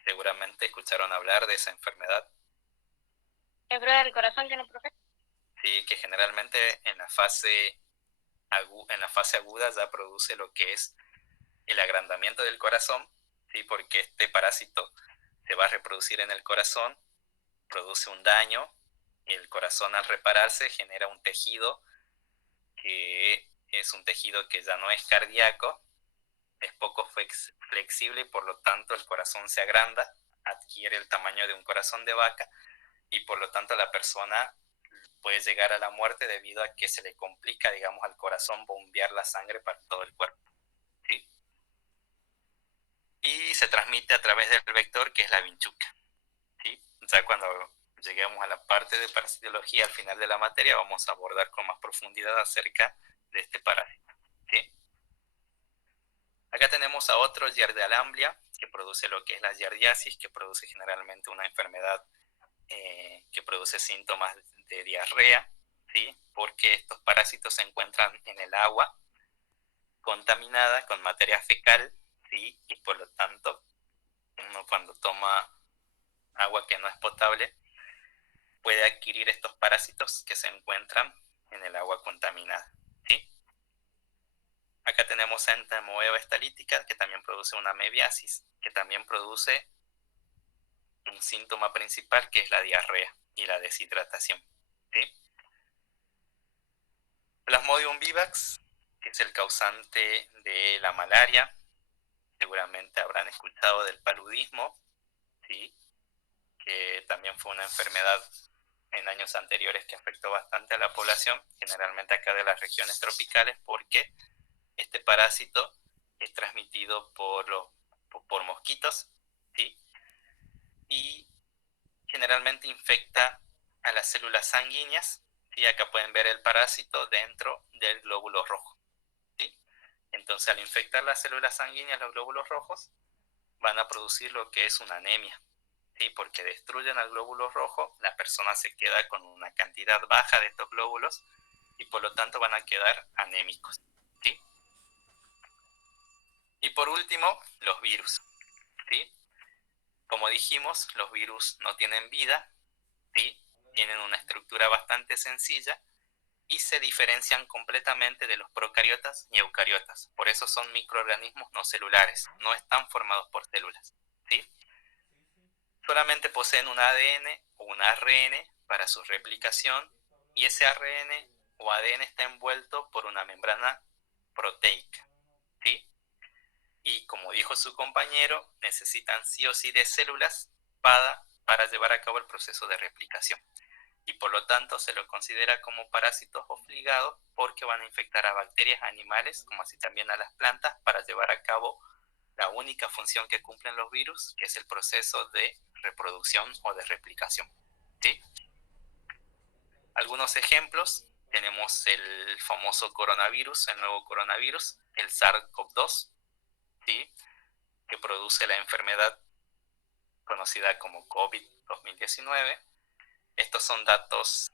Seguramente escucharon hablar de esa enfermedad. ¿Hebrea del corazón tiene, profe? Sí, que generalmente en la fase aguda ya produce lo que es el agrandamiento del corazón, ¿sí?, porque este parásito se va a reproducir en el corazón, produce un daño, y el corazón al repararse genera un tejido que es un tejido que ya no es cardíaco, es poco flexible y por lo tanto el corazón se agranda, adquiere el tamaño de un corazón de vaca y por lo tanto la persona puede llegar a la muerte debido a que se le complica, digamos, al corazón bombear la sangre para todo el cuerpo, ¿sí? Y se transmite a través del vector que es la vinchuca, ¿sí? Ya cuando lleguemos a la parte de parasitología al final de la materia vamos a abordar con más profundidad acerca de este parásito, ¿sí? Acá tenemos a otro Giardia lamblia que produce lo que es la giardiasis, que produce generalmente una enfermedad que produce síntomas de diarrea, ¿sí?, porque estos parásitos se encuentran en el agua contaminada con materia fecal, ¿sí?, y por lo tanto uno cuando toma agua que no es potable puede adquirir estos parásitos que se encuentran en el agua contaminada, ¿sí? Acá tenemos a Entamoeba estalítica, que también produce una amebiasis, que también produce un síntoma principal que es la diarrea y la deshidratación, ¿sí? Plasmodium vivax, que es el causante de la malaria, seguramente habrán escuchado del paludismo, ¿sí?, que también fue una enfermedad en años anteriores que afectó bastante a la población, generalmente acá de las regiones tropicales, porque este parásito es transmitido por mosquitos, ¿sí?, y generalmente infecta a las células sanguíneas, ¿sí? Acá pueden ver el parásito dentro del glóbulo rojo, ¿sí? Entonces al infectar las células sanguíneas, los glóbulos rojos van a producir lo que es una anemia, ¿sí?, porque destruyen al glóbulo rojo, la persona se queda con una cantidad baja de estos glóbulos y por lo tanto van a quedar anémicos, ¿sí? Y por último, los virus, ¿sí? Como dijimos, los virus no tienen vida, ¿sí?, tienen una estructura bastante sencilla y se diferencian completamente de los procariotas y eucariotas. Por eso son microorganismos no celulares, no están formados por células, ¿sí? Solamente poseen un ADN o un ARN para su replicación y ese ARN o ADN está envuelto por una membrana proteica, ¿sí? Y como dijo su compañero, necesitan sí o sí de células para llevar a cabo el proceso de replicación. Y por lo tanto se lo considera como parásitos obligados porque van a infectar a bacterias, animales, como así también a las plantas, para llevar a cabo la única función que cumplen los virus, que es el proceso de reproducción o de replicación, ¿sí? Algunos ejemplos, tenemos el famoso coronavirus, el nuevo coronavirus, el SARS-CoV-2, ¿sí?, que produce la enfermedad conocida como COVID-2019. Estos son datos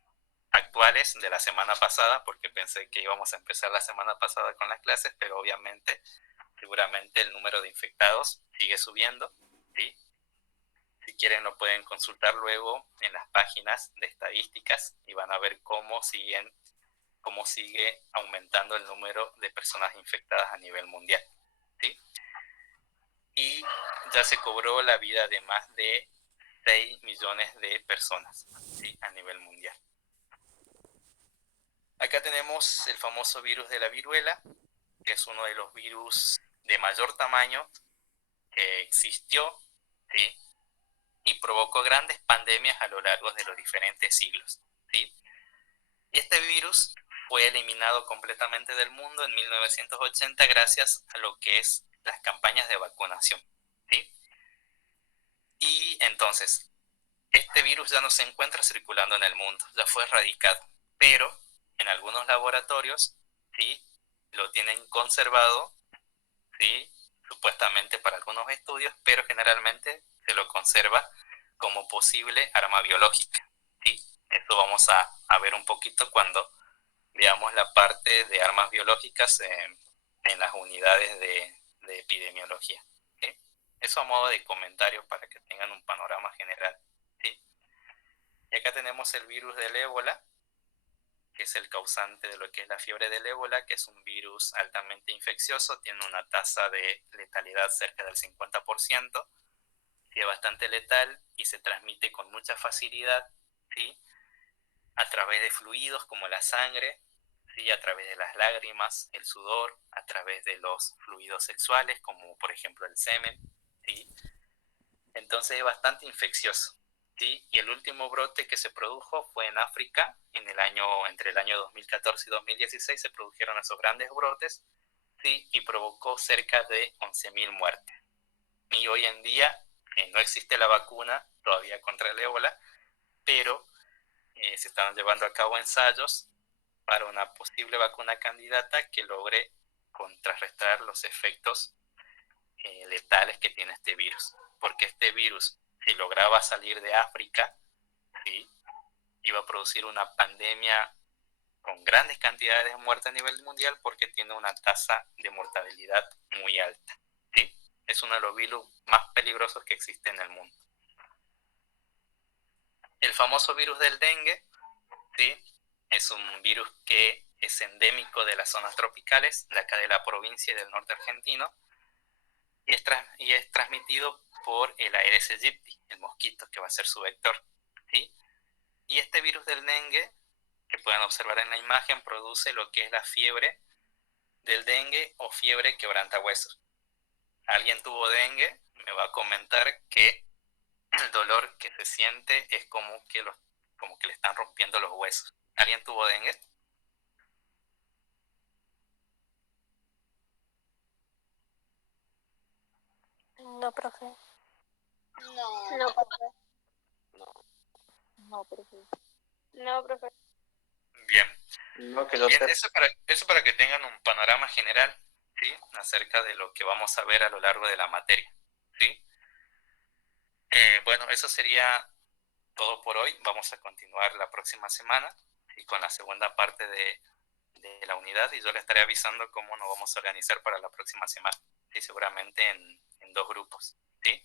actuales de la semana pasada, porque pensé que íbamos a empezar la semana pasada con las clases, pero obviamente, seguramente el número de infectados sigue subiendo, ¿sí? Si quieren lo pueden consultar luego en las páginas de estadísticas y van a ver cómo sigue aumentando el número de personas infectadas a nivel mundial, ¿sí? Y ya se cobró la vida de más de 6 millones de personas, ¿sí?, a nivel mundial. Acá tenemos el famoso virus de la viruela, que es uno de los virus de mayor tamaño que existió, ¿sí? Y provocó grandes pandemias a lo largo de los diferentes siglos, ¿sí? Y este virus fue eliminado completamente del mundo en 1980 gracias a lo que es las campañas de vacunación, ¿sí? Y entonces, este virus ya no se encuentra circulando en el mundo, ya fue erradicado, pero en algunos laboratorios, ¿sí? Lo tienen conservado, ¿sí? Supuestamente para algunos estudios, pero generalmente se lo conserva como posible arma biológica, ¿sí? Esto vamos a ver un poquito cuando veamos la parte de armas biológicas en las unidades de epidemiología, ¿sí? Eso a modo de comentario para que tengan un panorama general, ¿sí? Y acá tenemos el virus del ébola, que es el causante de lo que es la fiebre del ébola, que es un virus altamente infeccioso, tiene una tasa de letalidad cerca del 50%, que es bastante letal y se transmite con mucha facilidad, ¿sí? A través de fluidos como la sangre, ¿sí? A través de las lágrimas, el sudor, a través de los fluidos sexuales, como por ejemplo el semen, ¿sí? Entonces es bastante infeccioso, ¿sí? Y el último brote que se produjo fue en África, entre el año 2014 y 2016 se produjeron esos grandes brotes, ¿sí? Y provocó cerca de 11.000 muertes. Y hoy en día no existe la vacuna todavía contra el ébola, pero se están llevando a cabo ensayos para una posible vacuna candidata que logre contrarrestar los efectos letales que tiene este virus. Porque este virus, si lograba salir de África, ¿sí? Iba a producir una pandemia con grandes cantidades de muertes a nivel mundial porque tiene una tasa de mortalidad muy alta, ¿sí? Es uno de los virus más peligrosos que existe en el mundo. El famoso virus del dengue, ¿sí? Es un virus que es endémico de las zonas tropicales, de acá de la provincia y del norte argentino, y es transmitido por el Aedes aegypti, el mosquito que va a ser su vector, ¿sí? Y este virus del dengue, que pueden observar en la imagen, produce lo que es la fiebre del dengue o fiebre quebrantahuesos. Alguien tuvo dengue, me va a comentar que el dolor que se siente es como que le están rompiendo los huesos. ¿Alguien tuvo dengue? No, profe. No. No, profe. No, profe. No, profe. Bien. No, que yo Bien, sepa. eso para que tengan un panorama general, ¿sí? Acerca de lo que vamos a ver a lo largo de la materia, ¿sí? Bueno, eso sería todo por hoy. Vamos a continuar la próxima semana, ¿sí? Con la segunda parte de la unidad y yo les estaré avisando cómo nos vamos a organizar para la próxima semana, ¿sí? Seguramente en 2 grupos, ¿sí?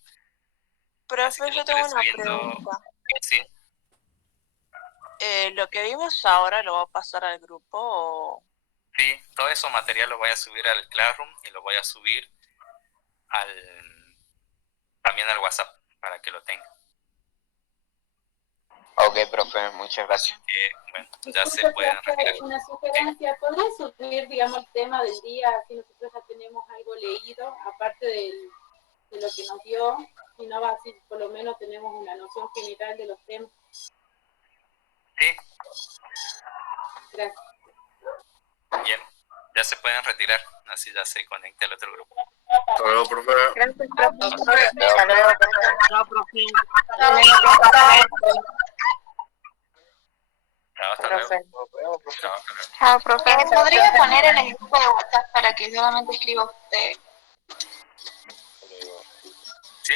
Profe, yo tengo una pregunta. Sí. ¿Lo que vimos ahora lo va a pasar al grupo o...? Sí, todo eso material lo voy a subir al Classroom y lo voy a subir también al WhatsApp para que lo tengan. Ok, profe, muchas gracias. Bueno, ya se pueden retirar. Una sugerencia, ¿podría subir, digamos, el tema del día, si nosotros ya tenemos algo leído, aparte de lo que nos dio, si no va así, por lo menos tenemos una noción general de los temas? Sí. Gracias. Bien, ya se pueden retirar, así ya se conecta el otro grupo. Hasta luego, profe. Gracias, profe. Hasta luego, profe. Chao, hasta luego. Chao, profe. ¿Me podría poner en el grupo de WhatsApp para que solamente escriba usted? Sí.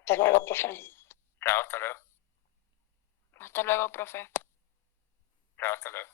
Hasta luego, profe. Chao, hasta luego. Hasta luego, profe. Chao, hasta luego.